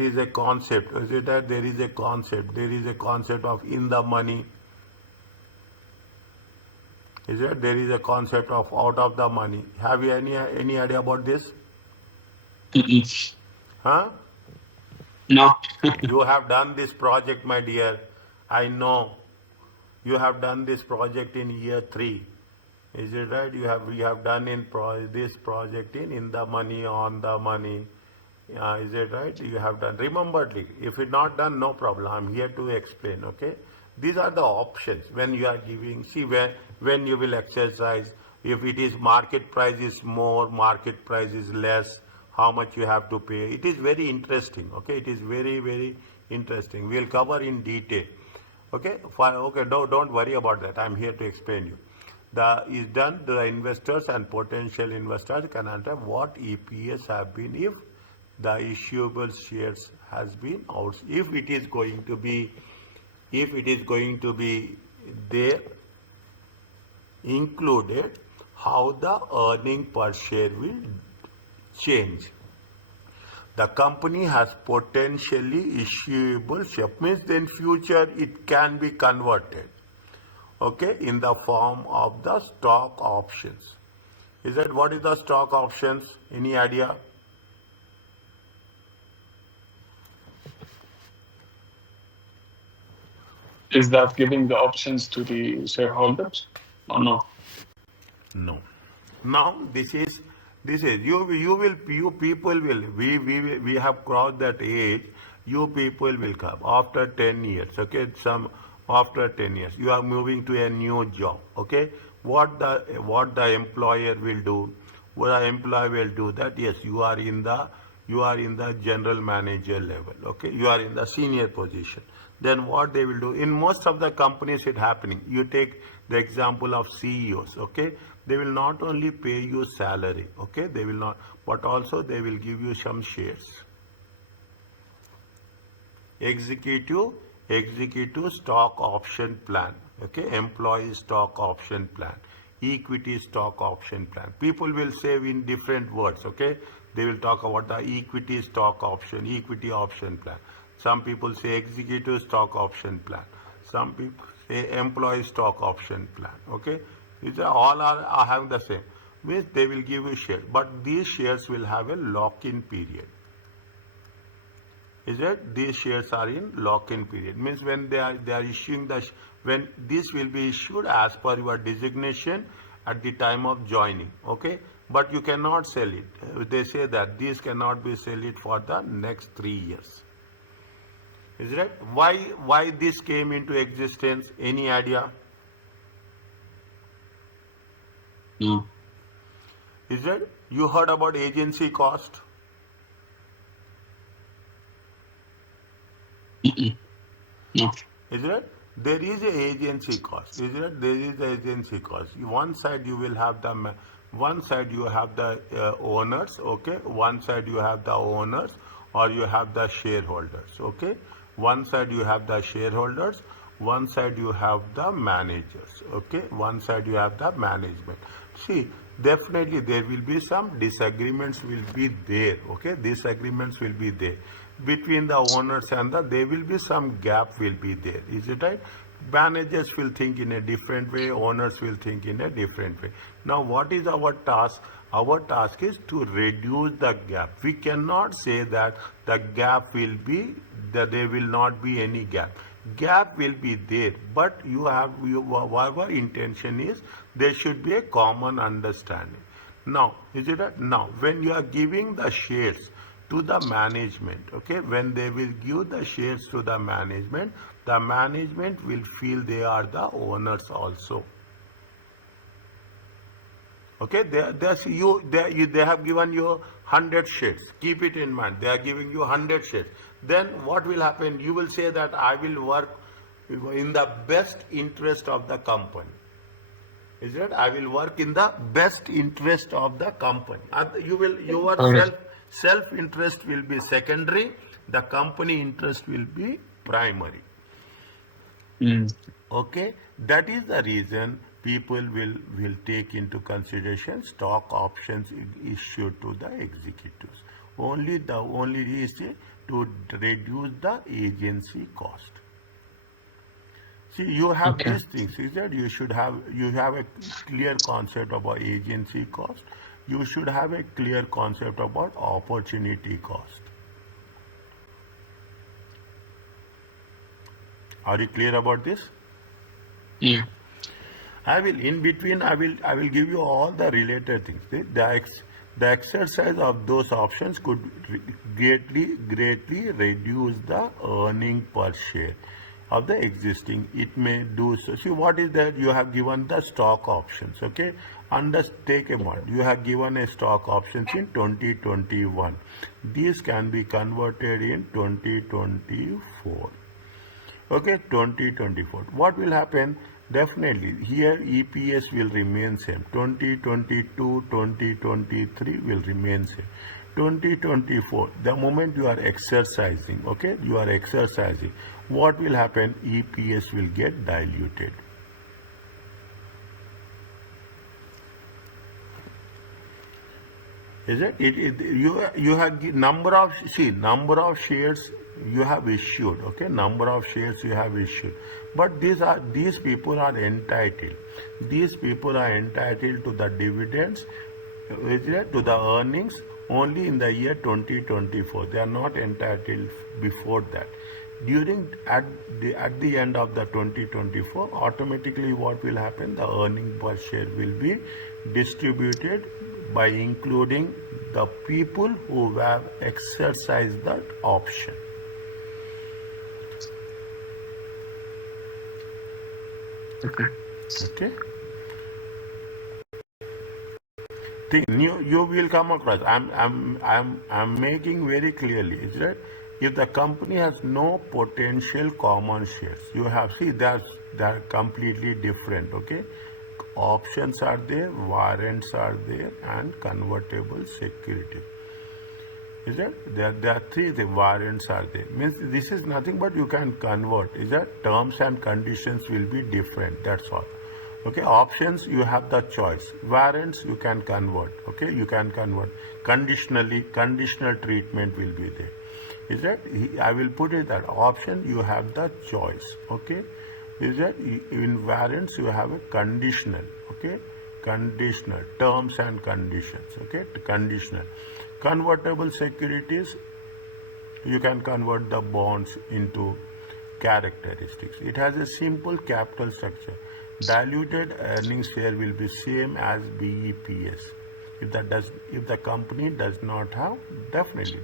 is a concept? Is it that there is a concept? There is a concept of in the money. Is it? There is a concept of out of the money. Have you any idea about this? Mm-mm. Huh? No. You have done this project, my dear. I know you have done this project in year 3. Is it right? You have done this project in the money, on the money. Is it right? You have done. Remember, if it's not done, no problem. I'm here to explain. Okay. These are the options when you are giving. See when you will exercise. If it is market price is more, market price is less. How much you have to pay? It is very interesting. Okay. It is very interesting. We'll cover in detail. Okay. Fine. Okay. Don't worry about that. I'm here to explain you. The is done. The investors and potential investors can understand what EPS have been if the issuable shares has been out. If it is going to be there included, how the earning per share will change. The company has potentially issuable share, means in future it can be converted, okay, in the form of the stock options. Is that what is the stock options? Any idea? Is that giving the options to the shareholders or no? No. Now this is you people will we have crossed that age. You people will come after 10 years. Okay, some after 10 years you are moving to a new job. Okay, what the employer will do? What the employer will do that? Yes, you are in the general manager level. Okay, you are in the senior position. Then what they will do in most of the companies it happening. You take the example of CEOs. Okay, they will not only pay you salary. Okay, they will not, but also they will give you some shares. Executive stock option plan. Okay, employee stock option plan, equity stock option plan. People will say in different words. Okay, they will talk about the equity stock option, equity option plan. Some people say executive stock option plan. Some people say employee stock option plan. Okay, these are having the same. Means they will give you shares, but these shares will have a lock-in period. Is that these shares are in lock-in period? Means when they are issuing when this will be issued as per your designation at the time of joining. Okay, but you cannot sell it. They say that these cannot be sell it for the next 3 years. Is that why this came into existence? Any idea? No. Is that you heard about agency cost? No. Is it? There is a agency cost. Is it? There is a agency cost. One side you will have one side you have the owners. Okay. One side you have the owners, or you have the shareholders. Okay. One side you have the shareholders. One side you have the managers. Okay. One side you have the management. See, definitely there will be some disagreements will be there. Okay. Disagreements will be there between the owners and there will be some gap will be there. Is it right? Managers will think in a different way, owners will think in a different way. Now what is our task? Our task is to reduce the gap. We cannot say that the gap will be that there will not be any gap. Gap will be there, but whatever intention is, there should be a common understanding. Now is it right? Now when you are giving the shares to the management, okay, when they will give the shares to the management will feel they are the owners also. Okay, they have given you 100 shares. Keep it in mind. They are giving you 100 shares. Then what will happen? You will say that I will work in the best interest of the company. Is it? I will work in the best interest of the company. Your Correct. self interest will be secondary. The company interest will be primary. Mm. Okay, that is the reason people will take into consideration stock options issued to the executives. Only is to reduce the agency cost. See, you have Okay. these things. Is that you have a clear concept about agency cost. You should have a clear concept about opportunity cost. Are you clear about this? I will in between. I will give you all the related things. The exercise of those options could greatly reduce the earning per share of the existing. It may do so. See what is that? You have given the stock options. Okay, take a month. You have given a stock options in 2021. These can be converted in 2024. Okay, 2024. What will happen? Definitely here EPS will remain same. 2022, 2023 will remain same. 2024, the moment you are exercising, okay, you are exercising, what will happen? EPS will get diluted. Is it? You have number of shares you have issued. Okay, number of shares you have issued, but these people are entitled. These people are entitled to the dividends, is it, to the earnings only in the year 2024. They are not entitled before that. At the end of the 2024, automatically what will happen? The earning per share will be distributed by including the people who have exercised that option. Okay. You will come across. I'm making very clearly, is that if the company has no potential common shares, you have, see, they're completely different. Okay, options are there, warrants are there, and convertible security. Is that there are three? The warrants are there. Means this is nothing but you can convert. Is that terms and conditions will be different. That's all. Okay, options you have the choice. Warrants you can convert. Okay, you can convert conditionally. Conditional treatment will be there. Is that I will put it that option you have the choice. Okay, is that in warrants you have a conditional. Okay, conditional terms and conditions. Okay, conditional. Convertible securities, you can convert the bonds into characteristics. It has a simple capital structure. Diluted earnings share will be same as BEPS. If the company does not have, definitely,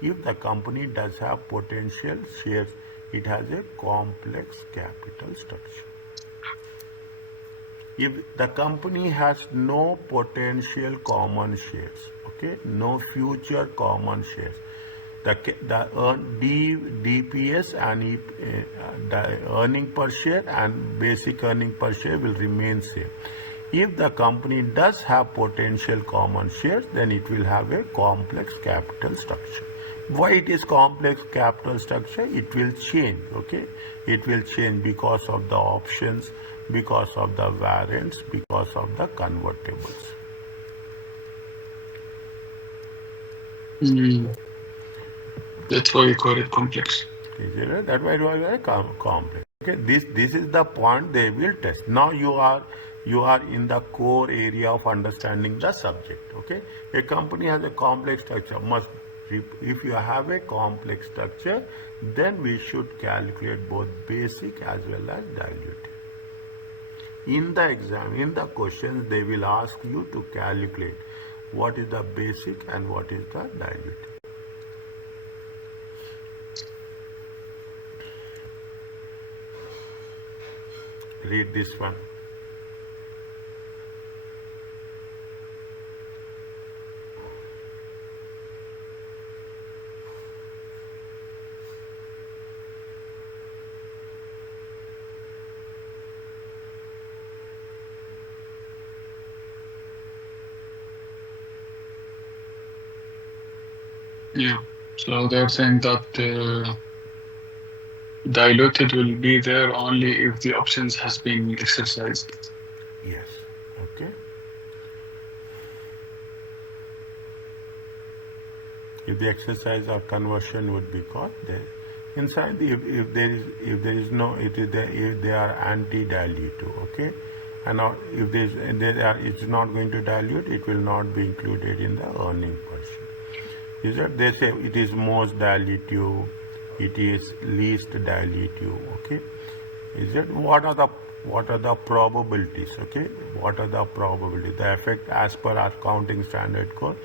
if the company does have potential shares, it has a complex capital structure. If the company has no potential common shares, okay, no future common shares, the DPS and the earning per share and basic earning per share will remain same. If the company does have potential common shares, then it will have a complex capital structure. Why it is complex capital structure? It will change. Okay, it will change because of the options, because of the warrants, because of the convertibles. That's why you call it complex. That's why it was complex. Okay, this is the point they will test. Now you are in the core area of understanding the subject. Okay, a company has a complex structure. If you have a complex structure, then we should calculate both basic as well as diluted. In the exam, in the questions, they will ask you to calculate what is the basic and what is the diluted. Read this one. Yeah. So they're saying that diluted will be there only if the options has been exercised. Yes. Okay. If the exercise or conversion would be called there. Inside the, if there is no, if they are anti-dilutive. Okay. And if it's not going to dilute, it will not be included in the earning per share. Is that they say it is most dilutive, it is least dilutive. Okay, is that what what are the probabilities, okay? What are the probabilities? The effect as per our accounting standard code,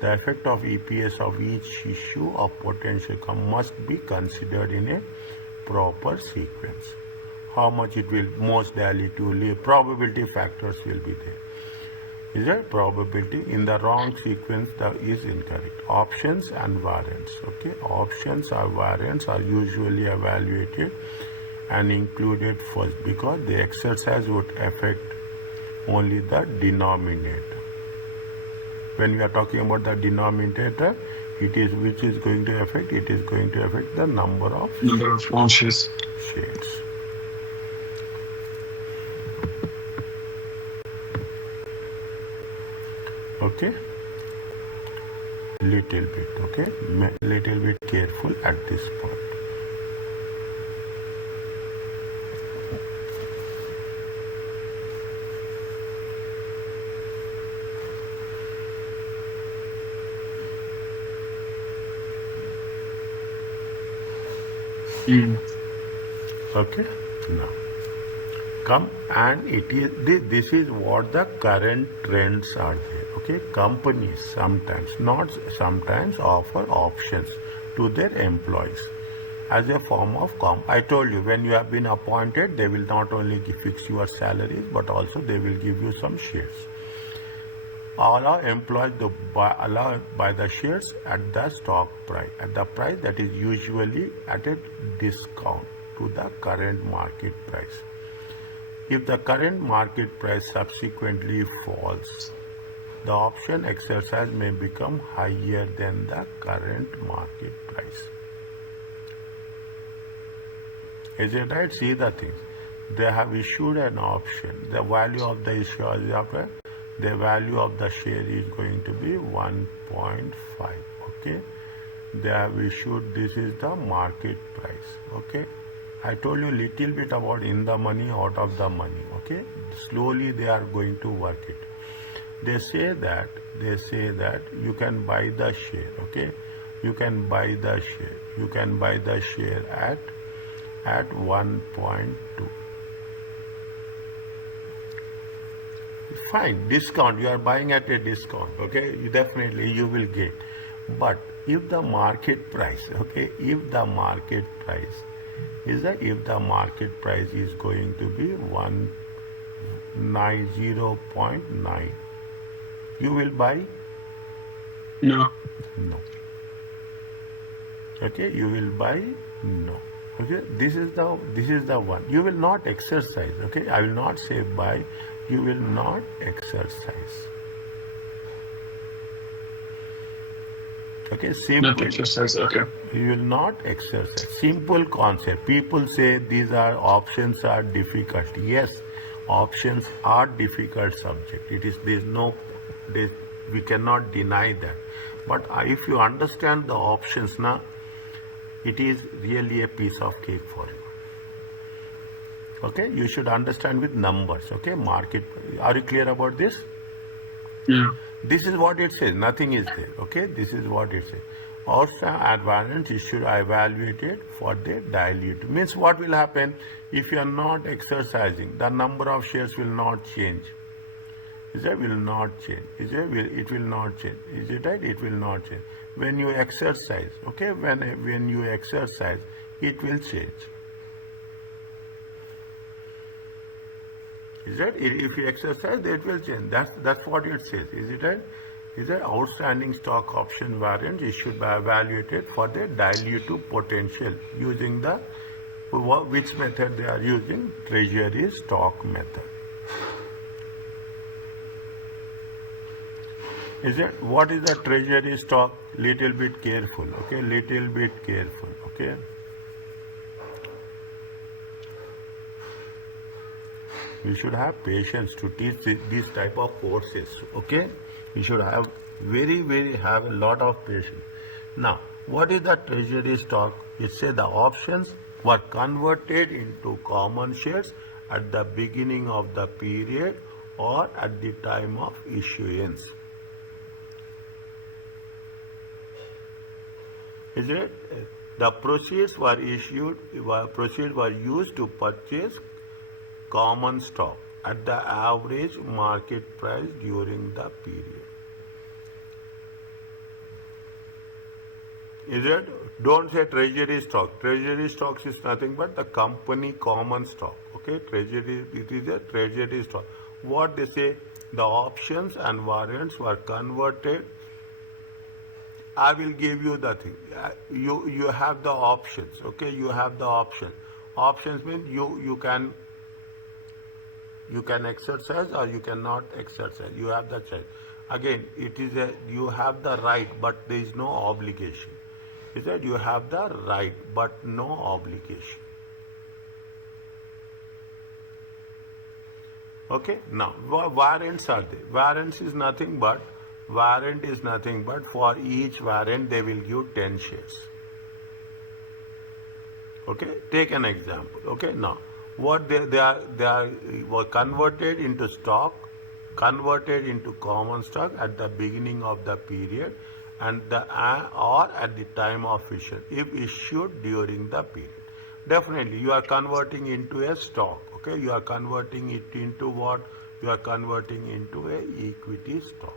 the effect of EPS of each issue of potential must be considered in a proper sequence. How much it will most dilutively, probability factors will be there. Is there probability in the wrong sequence that is incorrect? Options and variants, okay? Options or variants are usually evaluated and included first because the exercise would affect only the denominator. When we are talking about the denominator, it is which is going to affect? It is going to affect the number of launches. shares. Okay, little bit, okay, little bit careful at this point. Okay, now come, and it is this is what the current trends are there. Okay, companies sometimes, not sometimes, offer options to their employees as a form of comp. I told you, when you have been appointed, they will not only fix your salaries but also they will give you some shares. Allow employees to buy the shares at the stock price, at the price that is usually at a discount to the current market price. If the current market price subsequently falls, the option exercise may become higher than the current market price. Is it right? See the things. They have issued an option. The value of the issue is after. The value of the share is going to be 1.5. Okay. They have issued, this is the market price. Okay. I told you little bit about in the money, out of the money. Okay. Slowly they are going to work it. They say that you can buy the share. Okay. You can buy the share. You can buy the share at 1.2. Fine, discount, you are buying at a discount, okay, you will get. But if the market price, okay, if the market price is going to be 0.9, you will buy? No. Okay, you will buy? No. Okay, this is the one. You will not exercise, okay, I will not say buy. You will not exercise. Okay, simple. Not exercise, okay. You will not exercise. Simple concept. People say these are options are difficult. Yes, options are difficult subject. We cannot deny that. But if you understand the options now, it is really a piece of cake for you. Okay, you should understand with numbers. Okay, market. Are you clear about this? Yeah. This is what it says. Nothing is there. Okay, this is what it says. Outstanding advantage you should evaluate it for the dilute. Means what will happen if you are not exercising? The number of shares will not change. Is it will not change? Is it will it will not change? Is it right? It will not change. When you exercise, okay, when you exercise, it will change. Is that if you exercise, it will change. That's what it says. Is it right? Is that outstanding stock option variant should be evaluated for the dilutive potential using the which method they are using? Treasury stock method. Is it what is the treasury stock? Little bit careful. Okay, little bit careful. Okay. You should have patience to teach these type of courses. Okay, you should have have a lot of patience. Now, what is the treasury stock? It says the options were converted into common shares at the beginning of the period or at the time of issuance. Is it? The proceeds were used to purchase common stock at the average market price during the period. Is it? Don't say treasury stock. Treasury stocks is nothing but the company common stock. Okay, treasury, it is a treasury stock. What they say, the options and warrants were converted. I will give you the thing. You have the options. Okay, you have the options. Options means you can exercise or you cannot exercise. You have the choice. Again, it is a you have the right, but there is no obligation. Is that you have the right, but no obligation. Okay. Now, warrants are there. Warrant is nothing but for each warrant they will give 10 shares. Okay, take an example. Okay, now what they are were converted into stock, converted into common stock at the beginning of the period, and or at the time of issue if issued during the period. Definitely, you are converting into a stock. Okay, you are converting it into what? You are converting into a equity stock.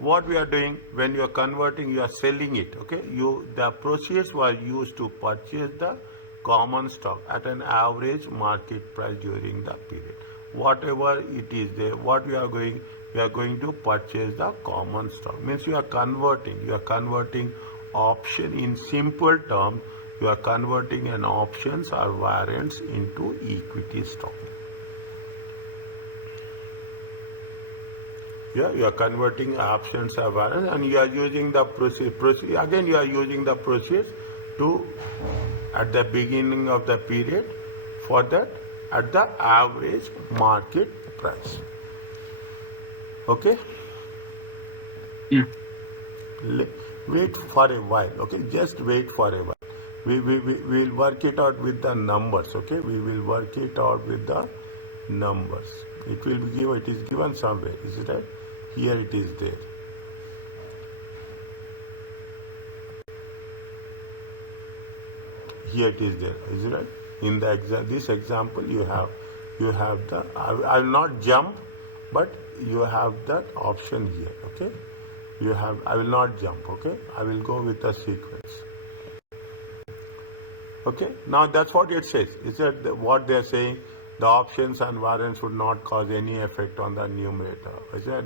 What we are doing when you are converting, you are selling it. Okay, the proceeds were used to purchase the common stock at an average market price during the period. Whatever it is there, what we are going to purchase the common stock. Means you are converting option in simple terms. You are converting an options or warrants into equity stock. Yeah, you are converting options or warrants, and you are using the proceeds. Again, you are using the proceeds to at the beginning of the period for that at the average market price. Okay. Yeah. Wait for a while. Okay, just wait for a while. We will work it out with the numbers. Okay, we will work it out with the numbers. It will be given. It is given somewhere. Is it right? Here it is there. Here it is there. Is it right? In the this example, you have the. I will not jump, but you have that option here. Okay. You have. I will not jump. Okay. I will go with the sequence. Okay. Now that's what it says. Is that what they are saying? The options and warrants would not cause any effect on the numerator. Is that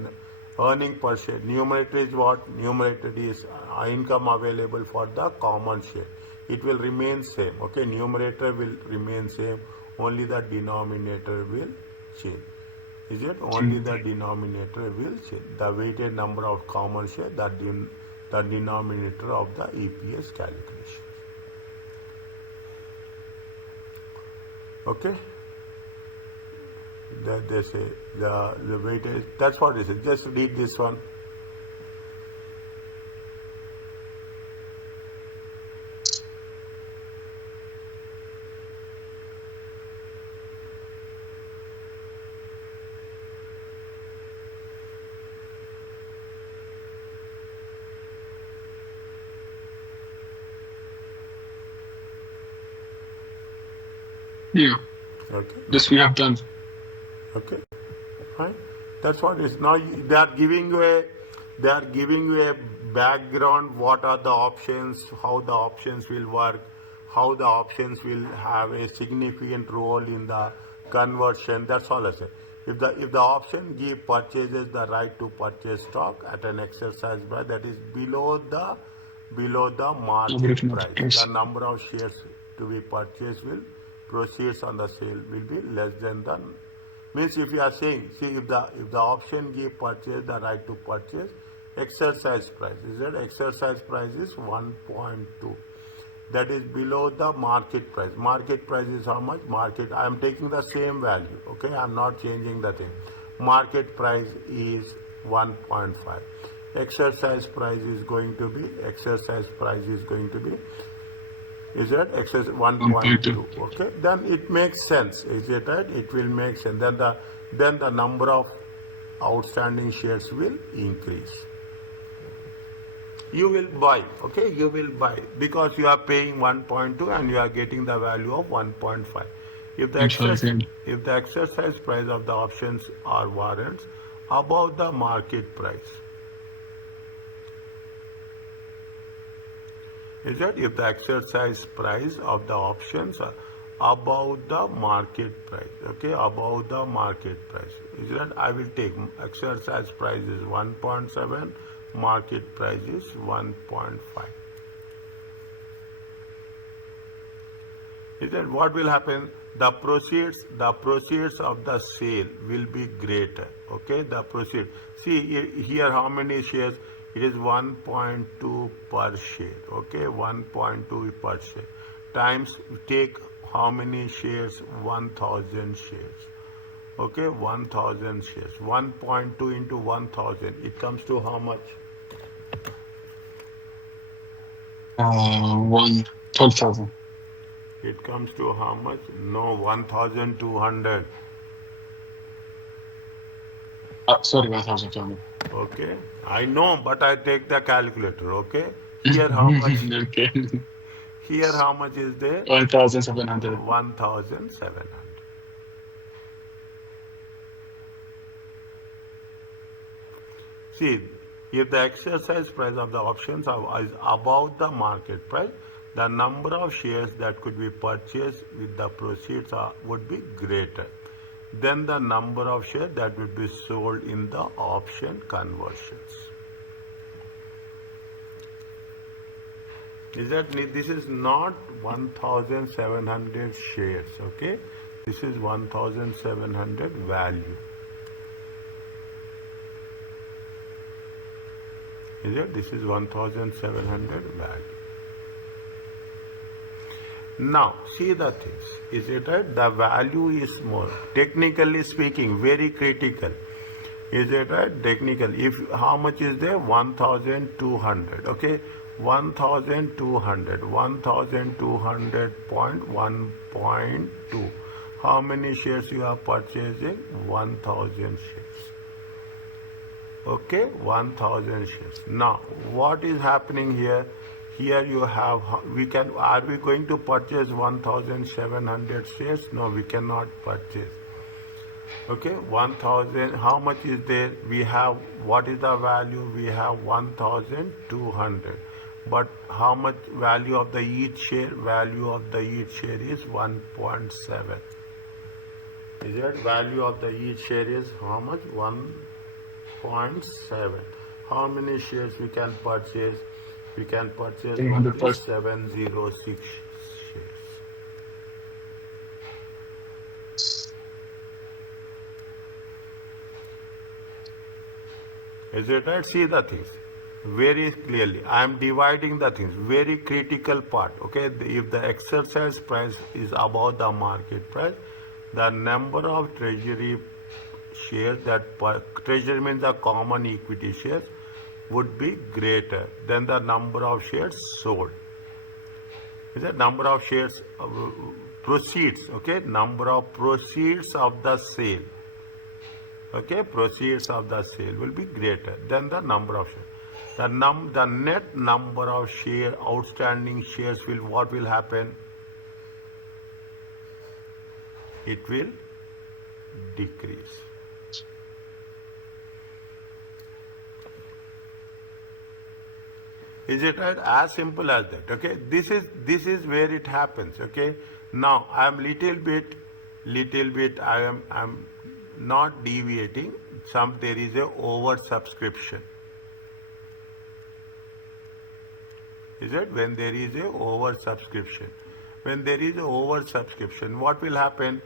earning per share? Numerator is what? Numerator is income available for the common share. It will remain same. Okay. Numerator will remain same. Only the denominator will change. Is it? Only the denominator will change. The weighted number of common share, the denominator of the EPS calculation. Okay. That they say the weighted. That's what it is. Just read this one. Yeah. Okay. This we have done. Okay. Fine. That's what it is. Now they are giving you a background. What are the options? How the options will work? How the options will have a significant role in the conversion. That's all I say. If the option purchases the right to purchase stock at an exercise price that is below the market price, the number of shares to be purchased will proceeds on the sale will be less than the. Means if you are saying, see if the option purchase the right to purchase exercise price, is that exercise price is 1.2. That is below the market price. Market price is how much? Market, I am taking the same value. Okay, I am not changing the thing. Market price is 1.5. Exercise price is going to be is that excess 1.2. Okay, then it makes sense. Is it right? It will make sense. Then the number of outstanding shares will increase. You will buy. Okay, you will buy because you are paying 1.2 and you are getting the value of 1.5. If the Interesting. exercise price of the options or warrants above the market price, is that if the exercise price of the options are above the market price, okay, above the market price, is that I will take exercise price is 1.7, market price is 1.5. Is that what will happen? The proceeds of the sale will be greater. Okay, the proceed. See here how many shares? It is 1.2 per share. Okay, 1.2 per share. Times take how many shares? 1,000 shares. Okay, 1,000 shares. 1.2 into 1,000. It comes to how much? 12,000. It comes to how much? No, 1,200. Sorry, 1,200. Okay, I know, but I take the calculator. Okay, here how much? Okay. Here how much is there? 1,700. 1,700. See, if the exercise price of the options is above the market price, the number of shares that could be purchased with the proceeds would be greater than the number of shares that would be sold in the option conversions. Is that this is not 1,700 shares, okay? This is 1,700 value. Is it? This is 1,700 value. Now, see the things. Is it right? The value is more. Technically speaking, very critical. Is it right? Technical. If how much is there? 1,200. Okay. 1,200. 1,200.1.2. How many shares you are purchasing? 1,000 shares. Okay, 1,000 shares. Now, what is happening here? Here you have, are we going to purchase 1,700 shares? No, we cannot purchase. Okay, 1,000, how much is there? We have, what is the value? We have 1,200. But how much value of the each share? Value of the each share is 1.7. Is that value of the each share is how much? 1.7. How many shares we can purchase? We can purchase 300 only plus. 706 shares. Is it right? See the things very clearly. I am dividing the things. Very critical part. Okay, if the exercise price is above the market price, the number of treasury shares treasury means the common equity shares would be greater than the number of shares sold. Is the number of shares proceeds? Okay, number of proceeds of the sale. Okay, proceeds of the sale will be greater than the number of shares. The net number of outstanding shares what will happen? It will decrease. Is it right? As simple as that. Okay, this is where it happens. Okay, now I am little bit I'm not deviating. There is a over subscription. Is it? When there is a over subscription, what will happen?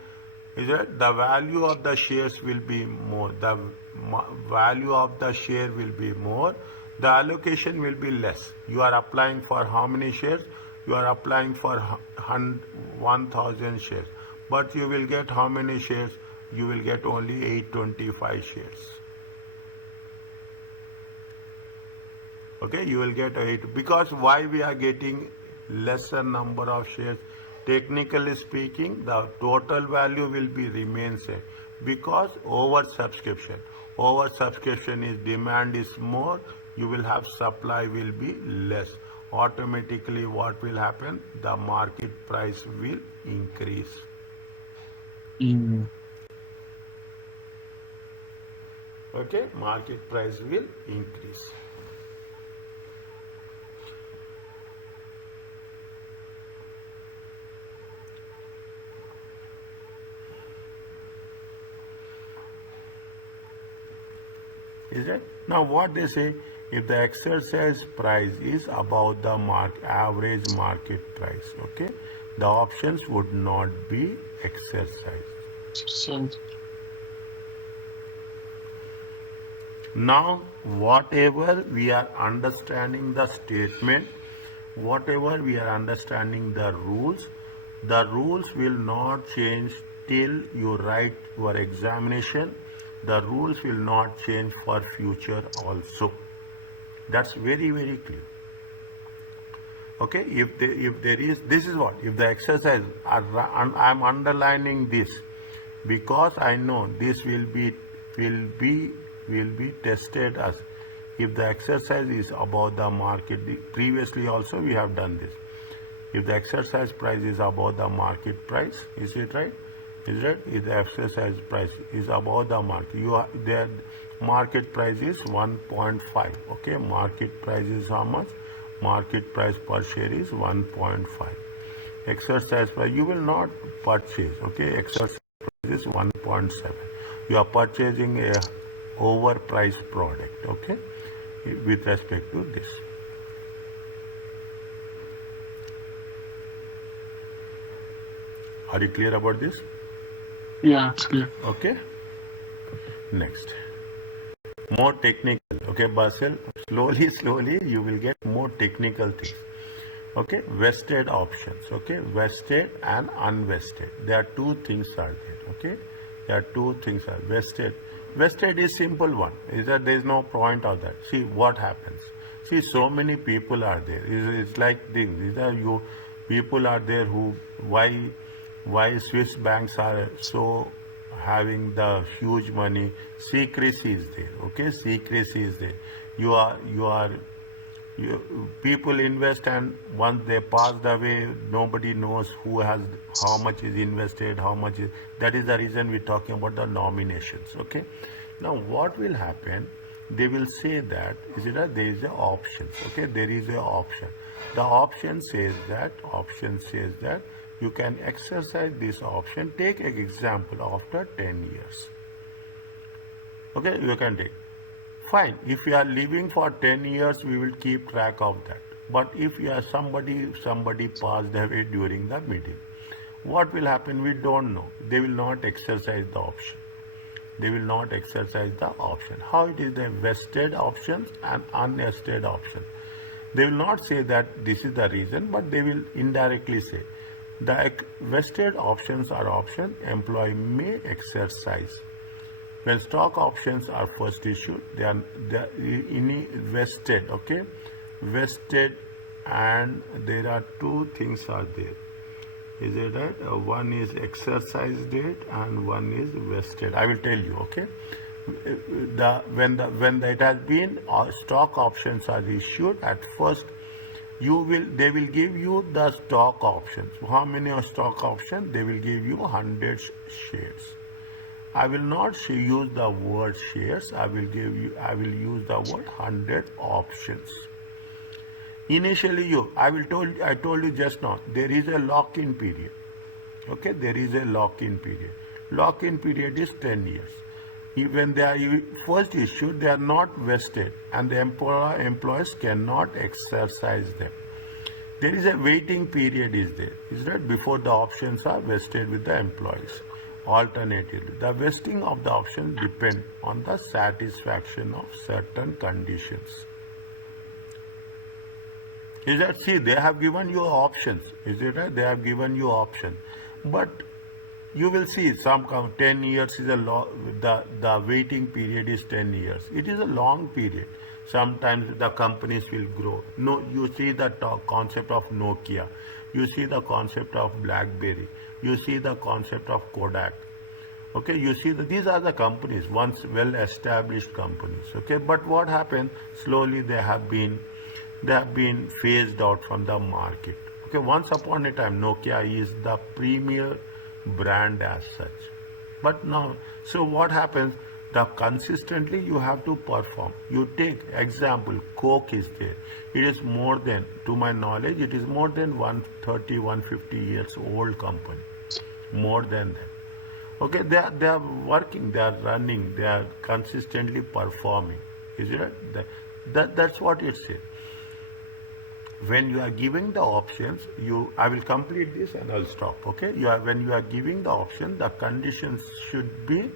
Is that the value of the shares will be more. The value of the share will be more. The allocation will be less. You are applying for how many shares? You are applying for 1,000 shares. But you will get how many shares? You will get only 825 shares. Okay, you will get 8. Because why we are getting lesser number of shares? Technically speaking, the total value will be remain same. Because oversubscription. Oversubscription is demand is more. You will have supply will be less. Automatically what will happen? The market price will increase. Mm. Okay, market price will increase. Is it? Now what they say, if the exercise price is above the average market price, okay, the options would not be exercised. So, Now, whatever we are understanding the statement, whatever we are understanding the rules will not change till you write your examination. The rules will not change for future also. That's very, very clear. Okay, if there is, this is what, if the exercise, I'm underlining this because I know this will be will be tested as if the exercise is above the market. Previously also we have done this. If the exercise price is above the market price, is it right? Is it? If the exercise price is above the market, the market price is 1.5. Okay, market price is how much? Market price per share is 1.5. Exercise price you will not purchase. Okay, exercise price is 1.7. You are purchasing a overpriced product. Okay, with respect to this. Are you clear about this? yeah, it's clear. Okay. Next. More technical. Okay, Basil. Slowly, you will get more technical things. Okay, vested options. Okay, vested and unvested. There are two things are there. Okay, there are two things are vested. Vested is simple one. Is that there is no point of that. See what happens. See, so many people are there. It's like things. These are you. People are there who why Swiss banks are so having the huge money. Secrecy is there. Okay, secrecy is there. People invest, and once they passed away, nobody knows who has how much is invested, how much is. That is the reason we're talking about the nominations. Okay. Now what will happen? They will say that there is a options. Okay, there is a option. The option says that you can exercise this option. Take an example after 10 years. Okay, you can take. Fine. If you are living for 10 years, we will keep track of that. But if you are somebody passed away during the meeting, what will happen? We don't know. They will not exercise the option. They will not exercise the option. How it is the vested options and unvested option? They will not say that this is the reason, but they will indirectly say the vested options are option employee may exercise. When stock options are first issued, they are vested. Okay, vested, and there are two things are there. Is it that one is exercise date and one is vested? I will tell you. Okay, when it has been stock options are issued at first, they will give you the stock options. How many are stock options? They will give you 100 shares. I will not use the word shares. I will use the word 100 options. Initially, I told you just now, there is a lock-in period. Okay, there is a lock-in period. Lock-in period is 10 years. When they are first issued, they are not vested, and the employers cannot exercise them. There is a waiting period is that before the options are vested with the employees. Alternatively, the vesting of the option depend on the satisfaction of certain conditions. Is that, see, they have given you options. Is it right? They have given you option. But you will see 10 years is the waiting period is 10 years. It is a long period. Sometimes the companies will grow. No, you see the concept of Nokia. You see the concept of BlackBerry. You see the concept of Kodak. Okay, you see that these are the companies, once well-established companies. Okay, but what happened? Slowly they have been phased out from the market. Okay, once upon a time, Nokia is the premier brand as such. But now, so what happens? The consistently you have to perform. You take example, Coke is there. It is more than, to my knowledge, it is more than 130, 150 years old company. More than that. Okay, they are working, they are running, they are consistently performing. Is it? That's what it says. When you are giving the options, I will complete this and I'll stop. Okay, when you are giving the option, the conditions should be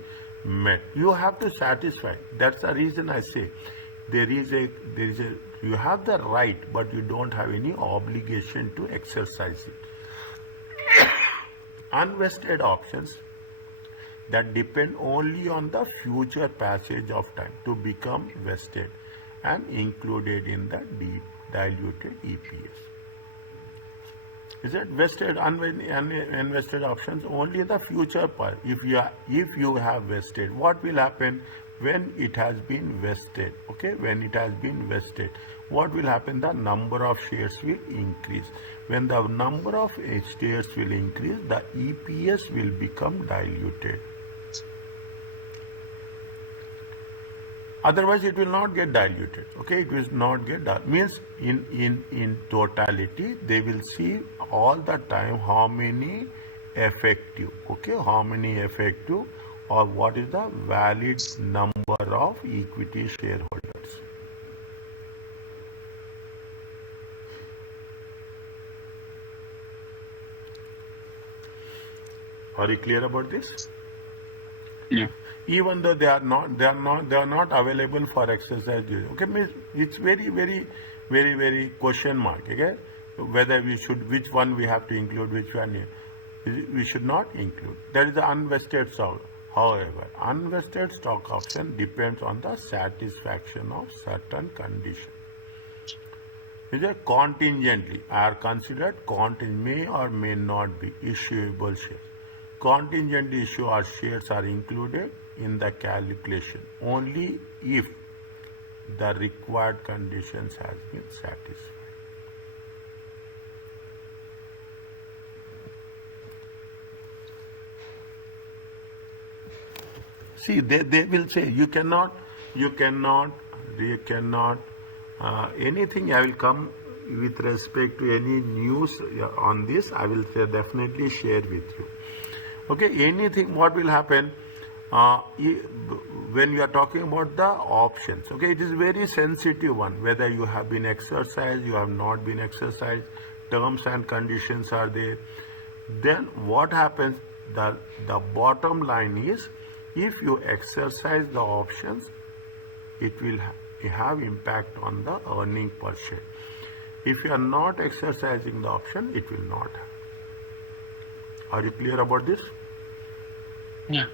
met. You have to satisfy. That's the reason I say you have the right, but you don't have any obligation to exercise it. Unvested options that depend only on the future passage of time to become vested and included in the diluted EPS. Is it vested, unvested options only in the future part? If you have vested, what will happen when it has been vested? Okay, when it has been vested, what will happen? The number of shares will increase. When the number of shares will increase, the EPS will become diluted. Otherwise, it will not get diluted. Okay, it will not get diluted. Means in totality, they will see all the time how many effective. Okay, how many effective, or what is the valid number of equity shareholders. Are you clear about this? Yeah. Even though they are not available for exercise. Okay, means it's very question mark. Okay, whether which one we have to include, which one we should not include. That is the unvested stock. However, unvested stock option depends on the satisfaction of certain conditions. Is it contingently are considered may or may not be issuable shares. Contingently issued shares are included in the calculation only if the required conditions has been satisfied. See, they will say you cannot, anything. I will come with respect to any news on this. I will definitely share with you. Okay, anything, what will happen when you are talking about the options? Okay, it is very sensitive one, whether you have been exercised, you have not been exercised, terms and conditions are there. Then what happens, the bottom line is, if you exercise the options, it will have impact on the earning per share. If you are not exercising the option, it will not have. Are you clear about this? Yeah.